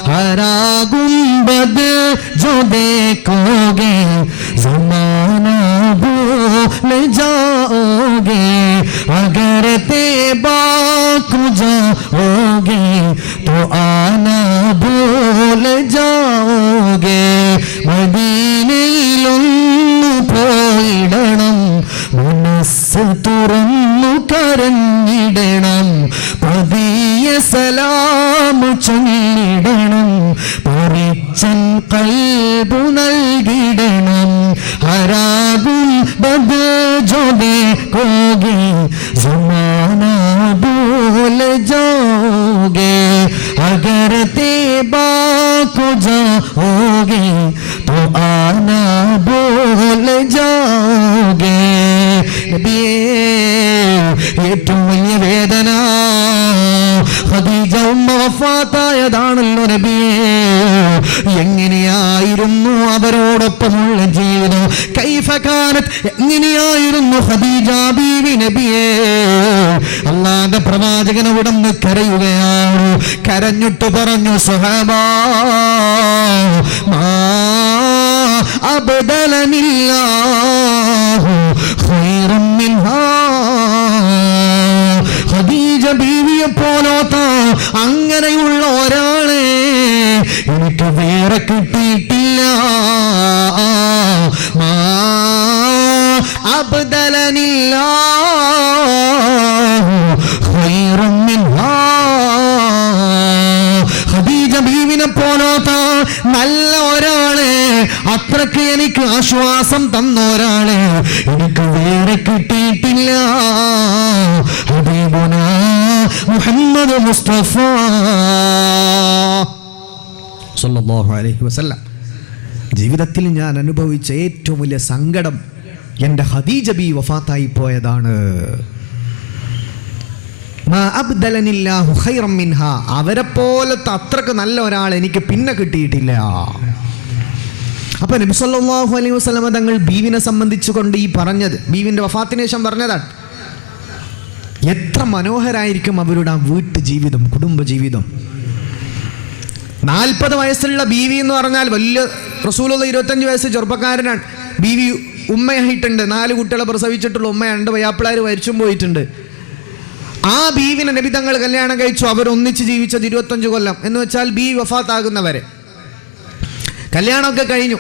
ഹരാ ഗുംബദ് जो देखोगे ज़माना भूल जाओगे, अगर तैबा को जाओगे तो आना भूल जाओगे. മദീനയിലൊന്നു പോയിടണം, മനസ്സ് തുറന്നു കരഞ്ഞിടണം, പതിയെ സലാമു ചൊല്ലിടണം, പരിച്ചൻ കൽബു നൽകിടണം. ഹരാകും ബദ് ജോ ദേഖോഗേ സമാനാ ഭൂൽ ജാओगे, अगर तैबा को जाओगे तो आना भूल जाओगे. നബിയേ, ഏറ്റവും വലിയ വേദന ഖദീജ ഉമ്മ വഫാത്തായതാണല്ലോ നബിയേ. എങ്ങനെയായിരുന്നു അവരോടൊപ്പമുള്ള ജീവിതം? കൈഫ കാനത്, എങ്ങനെയായിരുന്നു ഖദീജ ബീവി നബിയേ? അല്ലാഹുവിന്റെ പ്രവാചകൻ അവിടുന്ന് കരയുകയാണ്. കരഞ്ഞിട്ട് പറഞ്ഞു, സ്വഹാബാ മാ അബ്ദലനില്ലാഹു ഖൈറൻ മിൻഹാ, ഖദീജ ബീവിയെ പോലോത്ത അങ്ങനെയുള്ള ഒരാളെ എനിക്ക് വേറെ കിട്ടിയിട്ടില്ല. മാ അബ്ദലനില്ലാഹു ഖൈറൻ മിൻഹാ, ഖദീജ ബീവിനെ പോലോത്ത നല്ല ഒരാളെ, അത്രക്ക് എനിക്ക് ആശ്വാസം തന്ന ഒരാളെ എനിക്ക് വേറെ കിട്ടിയിട്ടില്ല. ഹബീബുനാ മുഹമ്മദ് മുസ്തഫ സല്ലല്ലാഹു അലൈഹി വസല്ലം. ജീവിതത്തിൽ ഞാൻ അനുഭവിച്ച ഏറ്റവും വലിയ സങ്കടം എൻ്റെ ഖദീജ ബി വഫാത്തായി പോയതാണ്. അവരെ പോലത്തെ അത്രക്ക് നല്ല ഒരാൾ എനിക്ക് പിന്നെ കിട്ടിയിട്ടില്ല. അപ്പൊ നബി സല്ലല്ലാഹു അലൈഹി വസല്ലം തങ്ങൾ ബീവിനെ സംബന്ധിച്ചുകൊണ്ട് ഈ പറഞ്ഞത്, ബീവിന്റെ വഫാത്തിന് ശേഷം പറഞ്ഞതാണ്. എത്ര മനോഹരായിരിക്കും അവരുടെ ആ വീട്ടു ജീവിതം, കുടുംബ ജീവിതം. 40 വയസ്സുള്ള ബീവി എന്ന് പറഞ്ഞാൽ വലിയ, റസൂലുള്ള 25 വയസ്സ് ചെറുപ്പക്കാരനാണ്. ബീവി ഉമ്മയായിട്ടുണ്ട്, 4 കുട്ടികളെ പ്രസവിച്ചിട്ടുള്ള ഉമ്മയാണ്, 2 വയ്യാപ്പിളാർ മരിച്ചും പോയിട്ടുണ്ട്. ആ ബീവിനെ നബി തങ്ങൾ കല്യാണം കഴിച്ചു. അവരൊന്നിച്ച് ജീവിച്ചത് 25 കൊല്ലം, എന്ന് വെച്ചാൽ ബീവി വഫാത്താകുന്നവരെ. കല്യാണമൊക്കെ കഴിഞ്ഞു.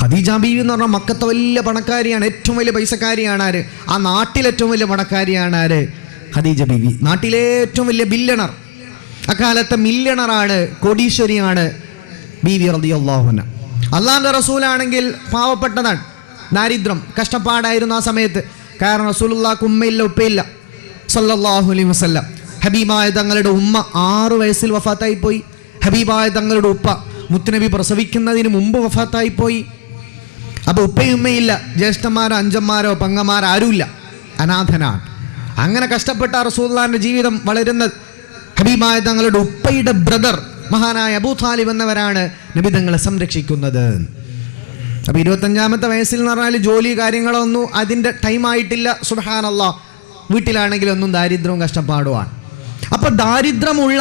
ഖദീജ ബീവി എന്ന് പറഞ്ഞാൽ മക്കത്തെ വലിയ പണക്കാരിയാണ്, ഏറ്റവും വലിയ പൈസക്കാരിയാണ്. ആര്? ആ നാട്ടിലെ ഏറ്റവും വലിയ പണക്കാരിയാണ്. ആര്? ഖദീജ ബീവി. നാട്ടിലെ ഏറ്റവും വലിയ ബില്യണർ, അക്കാലത്തെ മില്യണറാണ്, കോടീശ്വരിയാണ് ബീവി റളിയല്ലാഹു അൻഹ. അള്ളാഹുവിന്റെ റസൂലാണെങ്കിൽ പാവപ്പെട്ടതാണ്, ദാരിദ്ര്യം, കഷ്ടപ്പാടായിരുന്നു ആ സമയത്ത്. കാരണം റസൂലുള്ളാഹിക്ക് ഉമ്മയില്ല, ഉപ്പയില്ല സല്ലല്ലാഹു അലൈഹി വസല്ലം. ഹബീബായ തങ്ങളുടെ ഉമ്മ 6 വയസ്സിൽ വഫാത്തായി പോയി. ഹബീബായ തങ്ങളുടെ ഉപ്പ മുത്തുനബി പ്രസവിക്കുന്നതിന് മുമ്പ് വഫാത്തായി പോയി. അപ്പോൾ ഉപ്പയും ഉമ്മയില്ല, ജ്യേഷ്ഠന്മാരോ അഞ്ചന്മാരോ പെങ്ങന്മാരോ ആരുമില്ല, അനാഥനാണ്. അങ്ങനെ കഷ്ടപ്പെട്ട റസൂലുള്ളാഹിന്റെ ജീവിതം വളരുന്നത്. ഹബീബായ തങ്ങളുടെ ഉപ്പയുടെ ബ്രദർ മഹാനായ അബൂ താലിബ് എന്നവരാണ് നബി തങ്ങളെ സംരക്ഷിക്കുന്നത്. അപ്പോൾ 25-ാമത്തെ വയസ്സിൽ എന്ന് പറഞ്ഞാൽ ജോലി കാര്യങ്ങളൊന്നും അതിൻ്റെ ടൈമായിട്ടില്ല. സുബ്ഹാനല്ലാഹ്, വീട്ടിലാണെങ്കിലൊന്നും ദാരിദ്ര്യവും കഷ്ടപ്പാടുമാണ്. അപ്പോൾ ദാരിദ്ര്യമുള്ള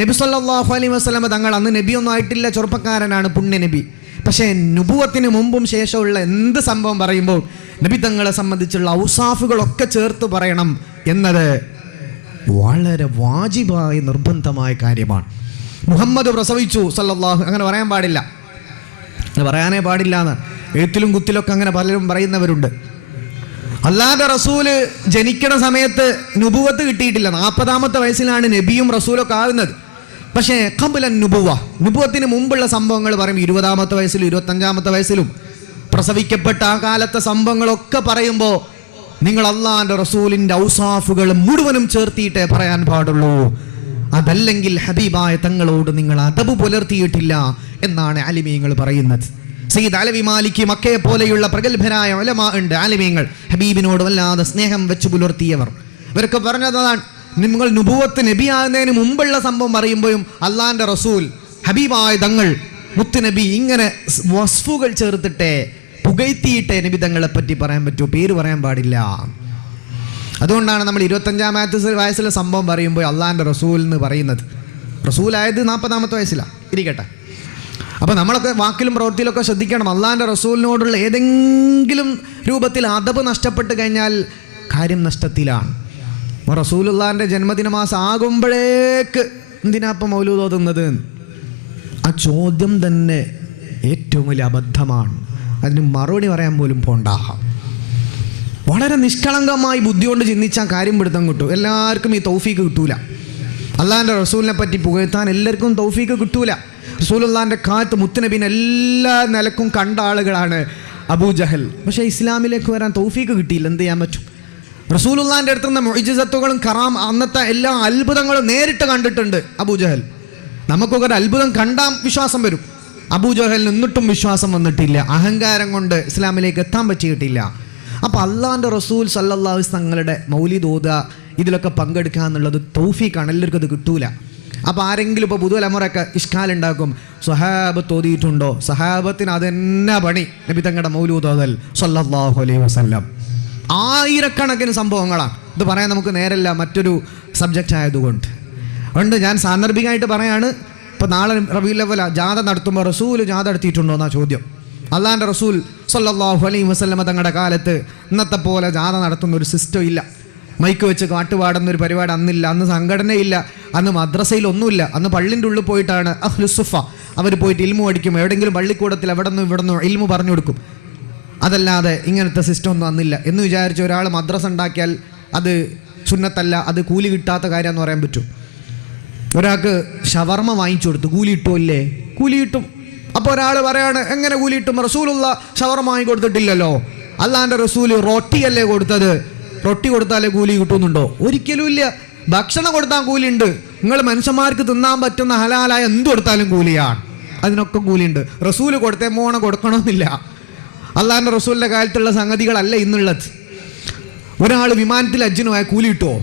നബി സല്ലല്ലാഹു അലൈഹി വസല്ലം തങ്ങൾ അന്ന് നബിയൊന്നും ആയിട്ടില്ല, ചെറുപ്പക്കാരനാണ്, പുണ്യ നബി. പക്ഷേ നുബുവത്തിന് മുമ്പും ശേഷമുള്ള എന്ത് സംഭവം പറയുമ്പോൾ നബി തങ്ങളെ സംബന്ധിച്ചുള്ള ഔസാഫുകളൊക്കെ ചേർത്ത് പറയണം എന്നത് വളരെ വാജിബായ നിർബന്ധമായ കാര്യമാണ്. മുഹമ്മദ് പ്രസവിച്ചു സല്ലല്ലാഹു, അങ്ങനെ പറയാൻ പാടില്ല, പറയാനേ പാടില്ല എന്ന് എഴുത്തിലും കുത്തിലൊക്കെ അങ്ങനെ പലരും പറയുന്നവരുണ്ട്. അല്ലാഹുവിന്റെ റസൂല് ജനിക്കണ സമയത്ത് നുബുവത്ത് കിട്ടിയിട്ടില്ല. 40-ാമത്തെ വയസ്സിലാണ് നബിയും റസൂലൊക്കെ ആകുന്നത്. പക്ഷേ ഖബ്ലൻ നുബുവത്തിന് മുമ്പുള്ള സംഭവങ്ങൾ പറയും. 20-ാമത്തെ വയസ്സിലും 25-ാമത്തെ വയസ്സിലും പ്രസവിക്കപ്പെട്ട ആ കാലത്തെ സംഭവങ്ങളൊക്കെ പറയുമ്പോൾ നിങ്ങൾ അല്ലാഹുവിന്റെ റസൂലിന്റെ ഔസാഫുകൾ മുഴുവനും ചേർത്തിയിട്ടേ പറയാൻ പാടുള്ളൂ. അതല്ലെങ്കിൽ ഹബീബായ തങ്ങളോട് നിങ്ങൾ അദബ് പുലർത്തിയിട്ടില്ല എന്നാണ് ആലിമീങ്ങൾ പറയുന്നത്. സയ്യിദ് അലവി മാലിക് മക്കയെ പോലെയുള്ള പ്രഗത്ഭരായ ഉലമാ ഉണ്ട്, ആലിമീങ്ങൾ, ഹബീബിനോട് വല്ലാതെ സ്നേഹം വെച്ച് പുലർത്തിയവർ. ഇവരൊക്കെ പറഞ്ഞതാണ്, നിങ്ങൾ നുബുവത്ത് നബിയാകുന്നതിന് മുമ്പുള്ള സംഭവം പറയുമ്പോഴും അള്ളാന്റെ റസൂൽ ഹബീബായ തങ്ങൾ മുത്തുനബി ഇങ്ങനെ വസ്ഫുകൾ ചേർത്തിട്ടേ പുകഴ്ത്തിയിട്ടേ നബി തങ്ങളെ പറ്റി പറയാൻ പറ്റൂ, പേര് പറയാൻ പാടില്ല. അതുകൊണ്ടാണ് നമ്മൾ 25-ാമത്തെ വയസ്സിലെ സംഭവം പറയുമ്പോൾ അള്ളാന്റെ റസൂൽ എന്ന് പറയുന്നത്. റസൂലായത് 40-ാമത്തെ വയസ്സിലാണ് ഇരിക്കട്ടെ. അപ്പോൾ നമ്മളൊക്കെ വാക്കിലും പ്രവൃത്തിയിലൊക്കെ ശ്രദ്ധിക്കണം. അള്ളാന്റെ റസൂലിനോടുള്ള ഏതെങ്കിലും രൂപത്തിൽ അദബ് നഷ്ടപ്പെട്ട് കഴിഞ്ഞാൽ കാര്യം നഷ്ടത്തിലാണ്. റസൂലുള്ളാഹിന്റെ ജന്മദിനമാസം ആകുമ്പോഴേക്ക് എന്തിനാ ഇപ്പം മൗലൂദ് ഓതുന്നത്? ആ ചോദ്യം തന്നെ ഏറ്റവും വലിയ അബദ്ധമാണ്. അതിന് മറുപടി പറയാൻ പോലും പോണ്ട. വളരെ നിഷ്കളങ്കമായി ബുദ്ധി കൊണ്ട് ചിന്തിച്ചാൽ കാര്യം പിടുത്തം കിട്ടും. എല്ലാവർക്കും ഈ തൗഫീക്ക് കിട്ടൂല. അള്ളാഹിന്റെ റസൂലിനെ പറ്റി പുകഴ്ത്താൻ എല്ലാവർക്കും തൗഫീക്ക് കിട്ടൂല. റസൂലുള്ളാഹിന്റെ കാലത്ത് മുത്തുനബീനെ എല്ലാ നിലക്കും കണ്ട ആളുകളാണ് അബൂജഹൽ. പക്ഷേ ഇസ്ലാമിലേക്ക് വരാൻ തൗഫീക്ക് കിട്ടിയില്ല. എന്ത് ചെയ്യാൻ പറ്റും? റസൂലുള്ളാഹിന്റെ അടുത്തുനിന്ന് മുഅ്ജിസത്തുകളും അന്നത്തെ എല്ലാ അത്ഭുതങ്ങളും നേരിട്ട് കണ്ടിട്ടുണ്ട് അബൂജഹൽ. നമുക്കൊക്കെ ഒരു അത്ഭുതം കണ്ടാൽ വിശ്വാസം വരും. അബൂജഹലിന് എന്നിട്ടും വിശ്വാസം വന്നിട്ടില്ല. അഹങ്കാരം കൊണ്ട് ഇസ്ലാമിലേക്ക് എത്താൻ പറ്റിയിട്ടില്ല. അപ്പോൾ അള്ളാഹിന്റെ റസൂൽ സല്ലല്ലാഹു അലൈഹി വസല്ലം തങ്ങളുടെ മൗലിദ് ഓതുക, ഇതിലൊക്കെ പങ്കെടുക്കുക എന്നുള്ളത് തൗഫീഖാണ്. എല്ലാവർക്കും അത് കിട്ടൂല. അപ്പോൾ ആരെങ്കിലും ഇപ്പോൾ പുതുതലമുറയൊക്കെ ഇഷ്കാലുണ്ടാക്കും, സ്വഹാബത്ത് ഓതിയിട്ടുണ്ടോ? സഹാബത്തിന് അതെന്നാ പണി നബി തങ്ങളുടെ മൗലൂദ് ഓതൽ സല്ലല്ലാഹു അലൈഹി വസല്ലം. ആയിരക്കണക്കിന് സംഭവങ്ങളാണ്. ഇത് പറയാൻ നമുക്ക് നേരല്ല, മറ്റൊരു സബ്ജക്റ്റ് ആയതുകൊണ്ട്. അതുകൊണ്ട് ഞാൻ സാന്ദർഭികമായിട്ട് പറയാണ്. ഇപ്പോൾ നാളെ റബീഉൽ അവ്വൽ ജാഥ നടത്തുമ്പോൾ റസൂൽ ജാഥ നടത്തിയിട്ടുണ്ടോ എന്നാ ചോദ്യം. അള്ളാഹിന്റെ റസൂൽ സല്ലല്ലാഹു അലൈഹി വസല്ലം തങ്ങളുടെ കാലത്ത് ഇന്നത്തെ പോലെ ജാഥ നടത്തുന്ന ഒരു സിസ്റ്റം ഇല്ല. മൈക്ക് വെച്ച് കാട്ടുപാടുന്ന ഒരു പരിപാടി അന്നില്ല. അന്ന് സംഘടനയില്ല, അന്ന് മദ്രസയിലൊന്നുമില്ല. അന്ന് പള്ളിൻ്റെ ഉള്ളിൽ പോയിട്ടാണ് അഹ്ലുസുഫ അവർ പോയിട്ട് ഇൽമു പഠിക്കും. എവിടെയെങ്കിലും പള്ളിക്കൂടത്തിൽ എവിടെ നിന്നും ഇവിടെ നിന്നും ഇൽമു പറഞ്ഞു കൊടുക്കും. അതല്ലാതെ ഇങ്ങനത്തെ സിസ്റ്റം ഒന്നും അന്നില്ല. എന്ന് വിചാരിച്ച് ഒരാൾ മദ്രസ ഉണ്ടാക്കിയാൽ അത് സുന്നത്തല്ല, അത് കൂലി കിട്ടാത്ത കാര്യമെന്ന് പറയാൻ പറ്റും. ഒരാൾക്ക് ഷവർമ വാങ്ങിച്ചു കൊടുത്തു, കൂലി കിട്ടുമല്ലേ? കൂലി കിട്ടും. അപ്പോൾ ഒരാൾ പറയാണ്, എങ്ങനെ കൂലി കിട്ടും? റസൂലുള്ള ഷവർമ വാങ്ങി കൊടുത്തിട്ടില്ലല്ലോ. അല്ലാഹുവിന്റെ റസൂൽ റൊട്ടിയല്ലേ കൊടുത്തത്? റൊട്ടി കൊടുത്താലേ കൂലി കിട്ടുന്നുണ്ടോ? ഒരിക്കലും ഇല്ല. ഭക്ഷണം കൊടുത്താൽ കൂലിയുണ്ട്. നിങ്ങൾ മനുഷ്യന്മാർക്ക് തിന്നാൻ പറ്റുന്ന ഹലാലായ എന്ത് കൊടുത്താലും കൂലിയാണ്. അതിനൊക്കെ കൂലിയുണ്ട്. റസൂല് കൊടുത്തേ മോണ കൊടുക്കണമെന്നില്ല. അള്ളാഹിന്റെ റസൂലിന്റെ കാലത്തുള്ള സംഗതികളല്ല ഇന്നുള്ളത്. ഒരാൾ വിമാനത്തിൽ ഹജ്ജിന് പോയാൽ കൂലി കിട്ടുമോ?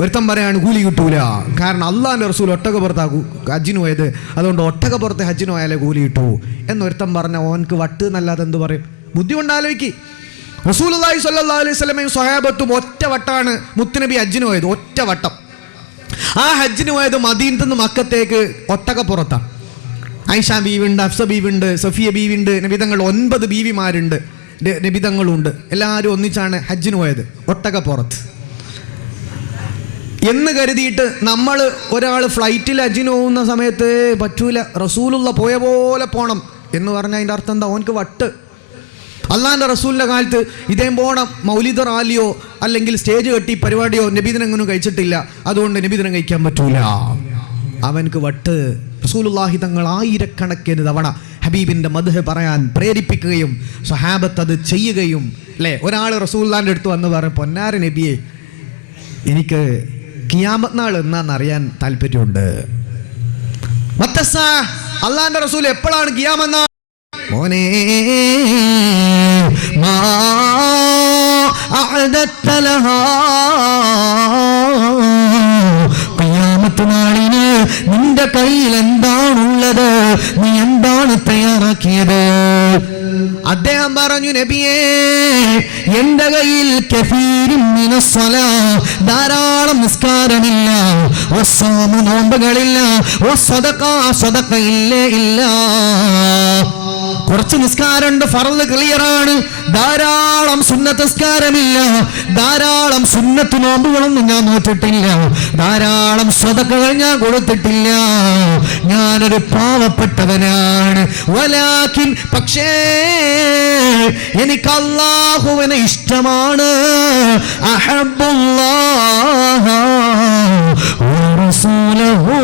ഒരുത്തം പറയാണ് കൂലി കിട്ടൂല. കാരണം അള്ളാഹിന്റെ റസൂൽ ഒട്ടകപ്പുറത്താ ഹജ്ജിന് പോയത്, അതുകൊണ്ട് ഒട്ടകപ്പുറത്തെ ഹജ്ജിന് പോയാലേ കൂലി കിട്ടൂ എന്നൊരുത്തം പറഞ്ഞ ഓനക്ക് വട്ട് എന്നല്ലാതെ എന്ത് പറയും? ബുദ്ധി കൊണ്ടാലോചിക്ക്. റസൂലുള്ളാഹി സ്വല്ലല്ലാഹു അലൈഹി വസല്ലമയും സ്വഹാബത്തും ഒറ്റ വട്ടാണ് മുത്തുനബി ഹജ്ജിന് പോയത്. ഒറ്റ വട്ടം. ആ ഹജ്ജിന് പോയത് മദീനത്ത് നിന്ന് മക്കത്തേക്ക് ഒട്ടകപ്പുറത്താണ്. ആയിഷ ബീവിണ്ട്, ഹഫ്സ ബീവിണ്ട്, സഫിയ ബീവിണ്ട്, നബിതങ്ങൾ 9 ബീവിമാരുണ്ട്, നബിതങ്ങളുണ്ട്. എല്ലാവരും ഒന്നിച്ചാണ് ഹജ്ജിന് പോയത് ഒട്ടകപ്പുറത്ത്. എന്ന് കരുതിയിട്ട് നമ്മൾ ഒരാൾ ഫ്ലൈറ്റിൽ ഹജ്ജിന് പോകുന്ന സമയത്ത് പറ്റൂല, റസൂലുള്ള പോയ പോലെ പോകണം എന്ന് പറഞ്ഞാൽ അതിൻ്റെ അർത്ഥം എന്താ? ഓനക്ക് വട്ട്. അള്ളാഹിന്റെ റസൂലിന്റെ കാലത്ത് ഇതേ പോണം മൗലിദ് റാലിയോ അല്ലെങ്കിൽ സ്റ്റേജ് കെട്ടി പരിപാടിയോ നബിദിനെങ്ങനും കഴിച്ചിട്ടില്ല, അതുകൊണ്ട് നബിദിനം കഴിക്കാൻ പറ്റൂല. അവനക്ക് വട്ട്. റസൂലുള്ളാഹി തങ്ങൾ ആയിരക്കണക്കിന് തവണ ഹബീബിന്റെ മദ്ഹ് പറയാൻ പ്രേരിപ്പിക്കുകയും സ്വഹാബത്ത് അത് ചെയ്യുകയും അല്ലേ. ഒരാൾ റസൂലുള്ളാഹിന്റെ അടുത്ത് വന്ന് പറയും, പൊന്നാര നബിയെ, എനിക്ക് ഖിയാമത്ത് നാൾ എന്നാന്നറിയാൻ താല്പര്യമുണ്ട്. അള്ളാഹിന്റെ റസൂൽ എപ്പോഴാണ് ഖിയാമത്ത് നാൾ? മോനെ, ഖിയാമത്ത് നാളിന് നിന്റെ കയ്യിൽ എന്താണുള്ളത്? നീ എന്താണ് തയ്യാറാക്കിയത്? അദ്ദേഹം പറഞ്ഞു, നബിയേ, എന്റെ കയ്യിൽ ധാരാളം നിസ്കാരമില്ല, നോമ്പുകളില്ല, ഇല്ല. കുറച്ച് നിസ്കാരമുണ്ട്, ഫർള് ക്ലിയറാണ്, ധാരാളം സുന്നത്ത് നിസ്കാരമില്ല, ധാരാളം സുന്നത്ത് നോമ്പുകളൊന്നും ഞാൻ നോറ്റിട്ടില്ല, ധാരാളം സ്വതക്കകൾ ഞാൻ കൊടുത്തിട്ടില്ല, ഞാനൊരു പാവപ്പെട്ടവനാണ്. വലാകിൻ പക്ഷേ എനിക്ക് അല്ലാഹുവിനെ ഇഷ്ടമാണ്. അഹബ്ബുല്ലാഹ വറസൂലഹു,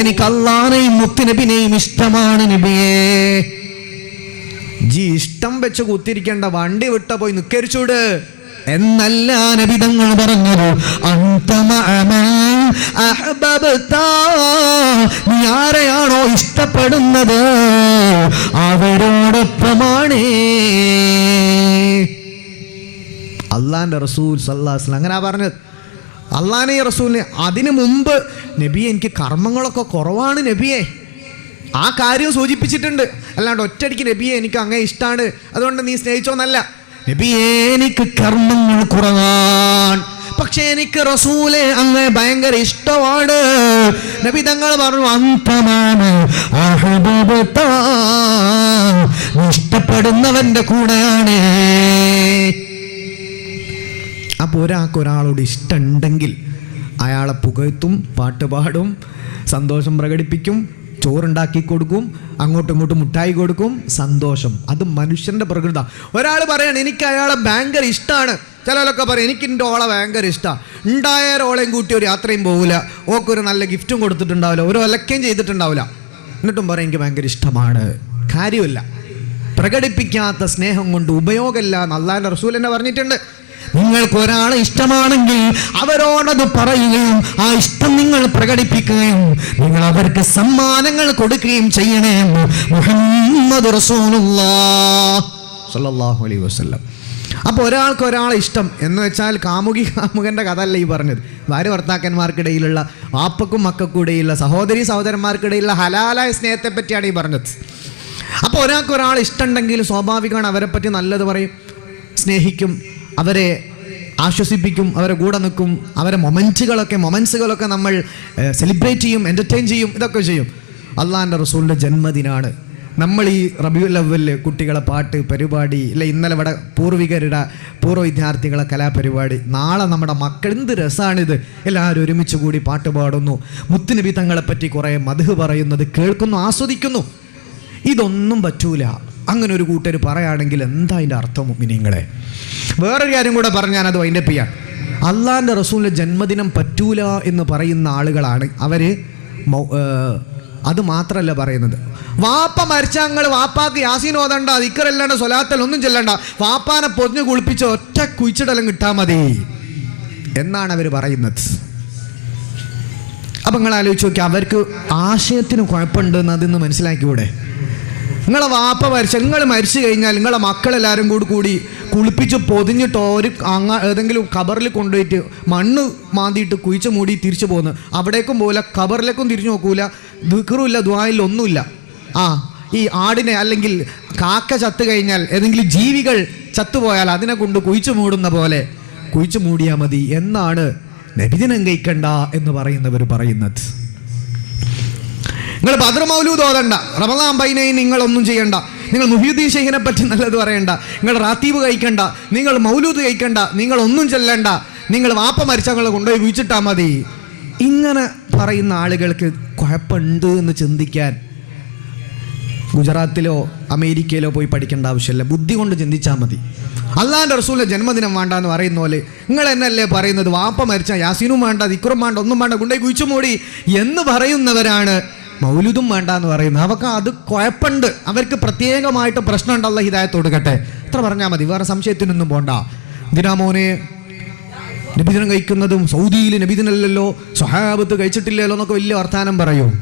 എനിക്ക് അല്ലാഹുവിനെയും മുത്തുനബിനെയും ഇഷ്ടമാണ് നബിയേ. ജി ഇഷ്ടം വെച്ച് കുത്തിരിക്കേണ്ട, വണ്ടി വിട്ട പോയി നിക്കരിച്ചൂട് എന്നല്ല നബി തങ്ങൾ പറഞ്ഞത്. നീ ആരെയാണോ ഇഷ്ടപ്പെടുന്നത് അവരോടൊപ്പമാണ്. അള്ളാന്റെ റസൂൽ സല്ലല്ലാഹു അലൈഹി വസല്ലം അങ്ങനെ പറഞ്ഞത്. അള്ളാനെ റസൂലിനെ അതിനു മുമ്പ് നബിയെ എനിക്ക് കർമ്മങ്ങളൊക്കെ കുറവാണ് നബിയെ, ആ കാര്യം സൂചിപ്പിച്ചിട്ടുണ്ട്. അല്ലാണ്ട് ഒറ്റയടിക്ക് നബിയെ എനിക്ക് അങ്ങനെ ഇഷ്ടമാണ് അതുകൊണ്ട് നീ സ്നേഹിച്ചോന്നല്ല. നബിയെ എനിക്ക് കർമ്മങ്ങൾ കുറവാണ്, പക്ഷെ എനിക്ക് റസൂലെ അങ്ങ് ഭയങ്കര ഇഷ്ടമാണ്. നബി തങ്ങൾ പറഞ്ഞു അന്തമാണ് ഇഷ്ടപ്പെടുന്നവന്റെ കൂടെയാണ്. അപ്പോൾ ഒരാളോട് ഇഷ്ടമുണ്ടെങ്കിൽ അയാളെ പുകഴ്ത്തും, പാട്ടുപാടും, സന്തോഷം പ്രകടിപ്പിക്കും, ചോറുണ്ടാക്കി കൊടുക്കും, അങ്ങോട്ടും ഇങ്ങോട്ടും മുട്ടായി കൊടുക്കും, സന്തോഷം. അത് മനുഷ്യന്റെ പ്രകൃത. ഒരാൾ പറയണം എനിക്ക് അയാളെ ഭയങ്കര ഇഷ്ടമാണ്, ചിലരൊക്കെ പറയും എനിക്ക് എൻ്റെ ഓളെ ഭയങ്കര ഇഷ്ടമാണ്, ഉണ്ടായാലോളെയും കൂട്ടി ഒരു യാത്രയും പോകില്ല, ഓക്കൊരു നല്ല ഗിഫ്റ്റും കൊടുത്തിട്ടുണ്ടാവില്ല, ഒരു ഒലക്കയും ചെയ്തിട്ടുണ്ടാവില്ല, എന്നിട്ടും പറയും എനിക്ക് ഭയങ്കര ഇഷ്ടമാണ്. കാര്യമില്ല, പ്രകടിപ്പിക്കാത്ത സ്നേഹം കൊണ്ട് ഉപയോഗമില്ല എന്ന് അല്ലാഹുവിന്റെ റസൂൽ എന്നെ പറഞ്ഞിട്ടുണ്ട്. നിങ്ങൾക്ക് ഒരാളെ ഇഷ്ടമാണെങ്കിൽ അവരോടത് പറയുകയും ആ ഇഷ്ടം നിങ്ങൾ പ്രകടിപ്പിക്കുകയും നിങ്ങൾ അവർക്ക് സമ്മാനങ്ങൾ കൊടുക്കുകയും ചെയ്യണമെന്ന് മുഹമ്മദ് റസൂലുള്ളാഹി സ്വല്ലല്ലാഹു അലൈഹി വസല്ലം. അപ്പോൾ ഒരാൾക്ക് ഒരാളെ ഇഷ്ടം എന്ന് വെച്ചാൽ കാമുകൻ്റെ കഥ അല്ല ഈ പറഞ്ഞത്. ഭാര്യ ഭർത്താക്കന്മാർക്കിടയിലുള്ള, വാപ്പക്കും മക്കൾക്കും ഇടയിലുള്ള, സഹോദരി സഹോദരന്മാർക്കിടയിലുള്ള ഹലാലായ സ്നേഹത്തെ പറ്റിയാണ് ഈ പറഞ്ഞത്. അപ്പോൾ ഒരാൾക്ക് ഒരാൾ ഇഷ്ടമുണ്ടെങ്കിൽ സ്വാഭാവികമാണ് അവരെ പറ്റി നല്ലത് പറയും, സ്നേഹിക്കും, അവരെ ആശ്വസിപ്പിക്കും, അവരെ കൂടെ നിൽക്കും, അവരെ മൊമെൻസുകളൊക്കെ നമ്മൾ സെലിബ്രേറ്റ് ചെയ്യും, എൻ്റർടൈൻ ചെയ്യും, ഇതൊക്കെ ചെയ്യും. അള്ളാഹിൻ്റെ റസൂലിൻ്റെ ജന്മദിനാണ്. നമ്മൾ ഈ റബീഉൽ അവ്വലിൽ കുട്ടികളെ പാട്ട് പരിപാടി, ഇല്ല ഇന്നലെ ഇവിടെ പൂർവ്വ വിദ്യാർത്ഥികളെ കലാപരിപാടി, നാളെ നമ്മുടെ മക്കൾ, എന്ത് രസമാണിത്, എല്ലാവരും ഒരുമിച്ച് കൂടി പാട്ട് പാടുന്നു, മുത്തുനബി തങ്ങളെപ്പറ്റി കുറേ മദ്ഹ് പറയുന്നത് കേൾക്കുന്നു, ആസ്വദിക്കുന്നു. ഇതൊന്നും പറ്റൂല. അങ്ങനെ ഒരു കൂട്ടർ പറയുകയാണെങ്കിൽ എന്താ അതിൻ്റെ അർത്ഥം മുഅ്മിനീങ്ങളെ? വേറൊരു കാര്യം കൂടെ പറഞ്ഞാൽ അത് വൈൻഡപ്പ് ചെയ്യാം. അള്ളാഹിൻ്റെ റസൂലിൻ്റെ ജന്മദിനം പറ്റൂല എന്ന് പറയുന്ന ആളുകളാണ് അവർ. അത് മാത്രമല്ല പറയുന്നത്, വാപ്പ മരിച്ച ഞങ്ങൾ വാപ്പാക്ക് യാസീൻ ഓതണ്ട, ദിക്റല്ലാണ്ട് സ്വലാത്തൽ ഒന്നും ചെല്ലണ്ട, വാപ്പാനെ പൊതിഞ്ഞ് കുളിപ്പിച്ച് ഒറ്റ കുഴിച്ചിടലും കിട്ടാൽ മതി എന്നാണ് അവർ പറയുന്നത്. അപ്പം നിങ്ങൾ ആലോചിച്ച് നോക്കി, അവർക്ക് ആശയത്തിന് കുഴപ്പമുണ്ടെന്ന് അതിന്ന് മനസ്സിലാക്കിയൂടെ? നിങ്ങളെ വാപ്പ നിങ്ങൾ മരിച്ചു കഴിഞ്ഞാൽ നിങ്ങളെ മക്കളെല്ലാവരും കൂടി കുളിപ്പിച്ച് പൊതിഞ്ഞിട്ടോ ഏതെങ്കിലും ഖബറിൽ കൊണ്ടുപോയിട്ട് മണ്ണ് മാന്തിയിട്ട് കുഴിച്ച് മൂടി തിരിച്ചു പോകുന്നു. അവിടേക്കും പോകില്ല, ഖബറിലേക്കും തിരിഞ്ഞു നോക്കൂല, ദിക്റുമില്ല, ദുആഇല്ല, ഒന്നുമില്ല. ഈ ആടിനെ അല്ലെങ്കിൽ കാക്ക ചത്തു കഴിഞ്ഞാൽ, ഏതെങ്കിലും ജീവികൾ ചത്തുപോയാൽ അതിനെ കൊണ്ട് കുഴിച്ചു മൂടുന്ന പോലെ കുഴിച്ചു മൂടിയാൽ മതി എന്നാണ് നബിദിനം കഴിക്കണ്ട എന്ന് പറയുന്നവർ പറയുന്നത്. നിങ്ങൾ ബദ്ർ മൗലൂദ് ഓതണ്ട, റമളാൻ ബൈനൈൻ നിങ്ങളൊന്നും ചെയ്യണ്ട, നിങ്ങൾ മുഹ്യിദ്ദീൻ ശൈഖിനെ പറ്റി നല്ലത് പറയണ്ട, നിങ്ങൾ റാത്തീബ് കഴിക്കണ്ട, നിങ്ങൾ മൗലൂദ് കഴിക്കണ്ട, നിങ്ങൾ ഒന്നും ചെല്ലണ്ട, നിങ്ങൾ വാപ്പ മരിച്ചങ്ങളെ കൊണ്ടുപോയി കുഴിച്ചിട്ടാൽ മതി. ഇങ്ങനെ പറയുന്ന ആളുകൾക്ക് കുഴപ്പമുണ്ട് എന്ന് ചിന്തിക്കാൻ ഗുജറാത്തിലോ അമേരിക്കയിലോ പോയി പഠിക്കേണ്ട ആവശ്യമില്ല, ബുദ്ധി കൊണ്ട് ചിന്തിച്ചാൽ മതി. അള്ളാഹിൻ്റെ റസൂലിൻ്റെ ജന്മദിനം വേണ്ട എന്ന് പറയുന്ന പോലെ നിങ്ങൾ എന്നല്ലേ പറയുന്നത്, വാപ്പ മരിച്ച യാസീനും വേണ്ട, ദിക്റും വേണ്ട, ഒന്നും വേണ്ട, കൊണ്ടുപോയി കുഴിച്ചു മൂടി എന്ന് പറയുന്നവരാണ് മൗലൂദും വേണ്ട എന്ന് പറയുന്നത്. അവർക്ക് അത് കുഴപ്പമുണ്ട്, അവർക്ക് പ്രത്യേകമായിട്ട് പ്രശ്നമുണ്ട്. അല്ലാഹ് ഹിദായത്ത് കൊടുക്കട്ടെ, അത്ര പറഞ്ഞാൽ മതി, വേറെ സംശയത്തിനൊന്നും പോണ്ട. എന്തിനാ മോനെ നബിദിനം കഴിക്കുന്നതും, സൗദിയിൽ നബിദിനല്ലല്ലോ, സ്വഹാബത്ത് കഴിച്ചിട്ടില്ലല്ലോ എന്നൊക്കെ വലിയ വർത്താനം പറയും.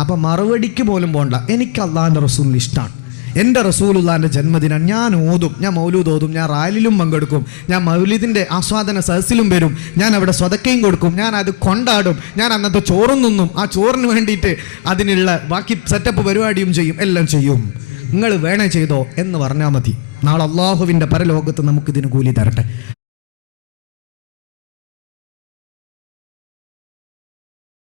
അപ്പം മറുപടിക്ക് പോലും പോണ്ട. എനിക്ക് അള്ളാഹിൻ്റെ റസൂലിന് ഇഷ്ടമാണ്, എൻ്റെ റസൂലുള്ളാഹിൻ്റെ ജന്മദിനം ഞാൻ ഓതും, ഞാൻ മൗലൂദ് ഓതും, ഞാൻ റാലിലും പങ്കെടുക്കും, ഞാൻ മൗലൂദിൻ്റെ ആസ്വാദന സദസ്സിലും വരും, ഞാൻ അവിടെ സ്വതക്കയും കൊടുക്കും, ഞാൻ അത് കൊണ്ടാടും, ഞാൻ അന്നത്തെ ചോറും തിന്നും, ആ ചോറിന് വേണ്ടിയിട്ട് അതിനുള്ള ബാക്കി സെറ്റപ്പ് പരിപാടിയും ചെയ്യും, എല്ലാം ചെയ്യും. നിങ്ങൾ വേണേ ചെയ്തോ എന്ന് പറഞ്ഞാൽ മതി. നാളെ അള്ളാഹുവിൻ്റെ പരലോകത്ത് നമുക്കിതിന് കൂലി തരട്ടെ.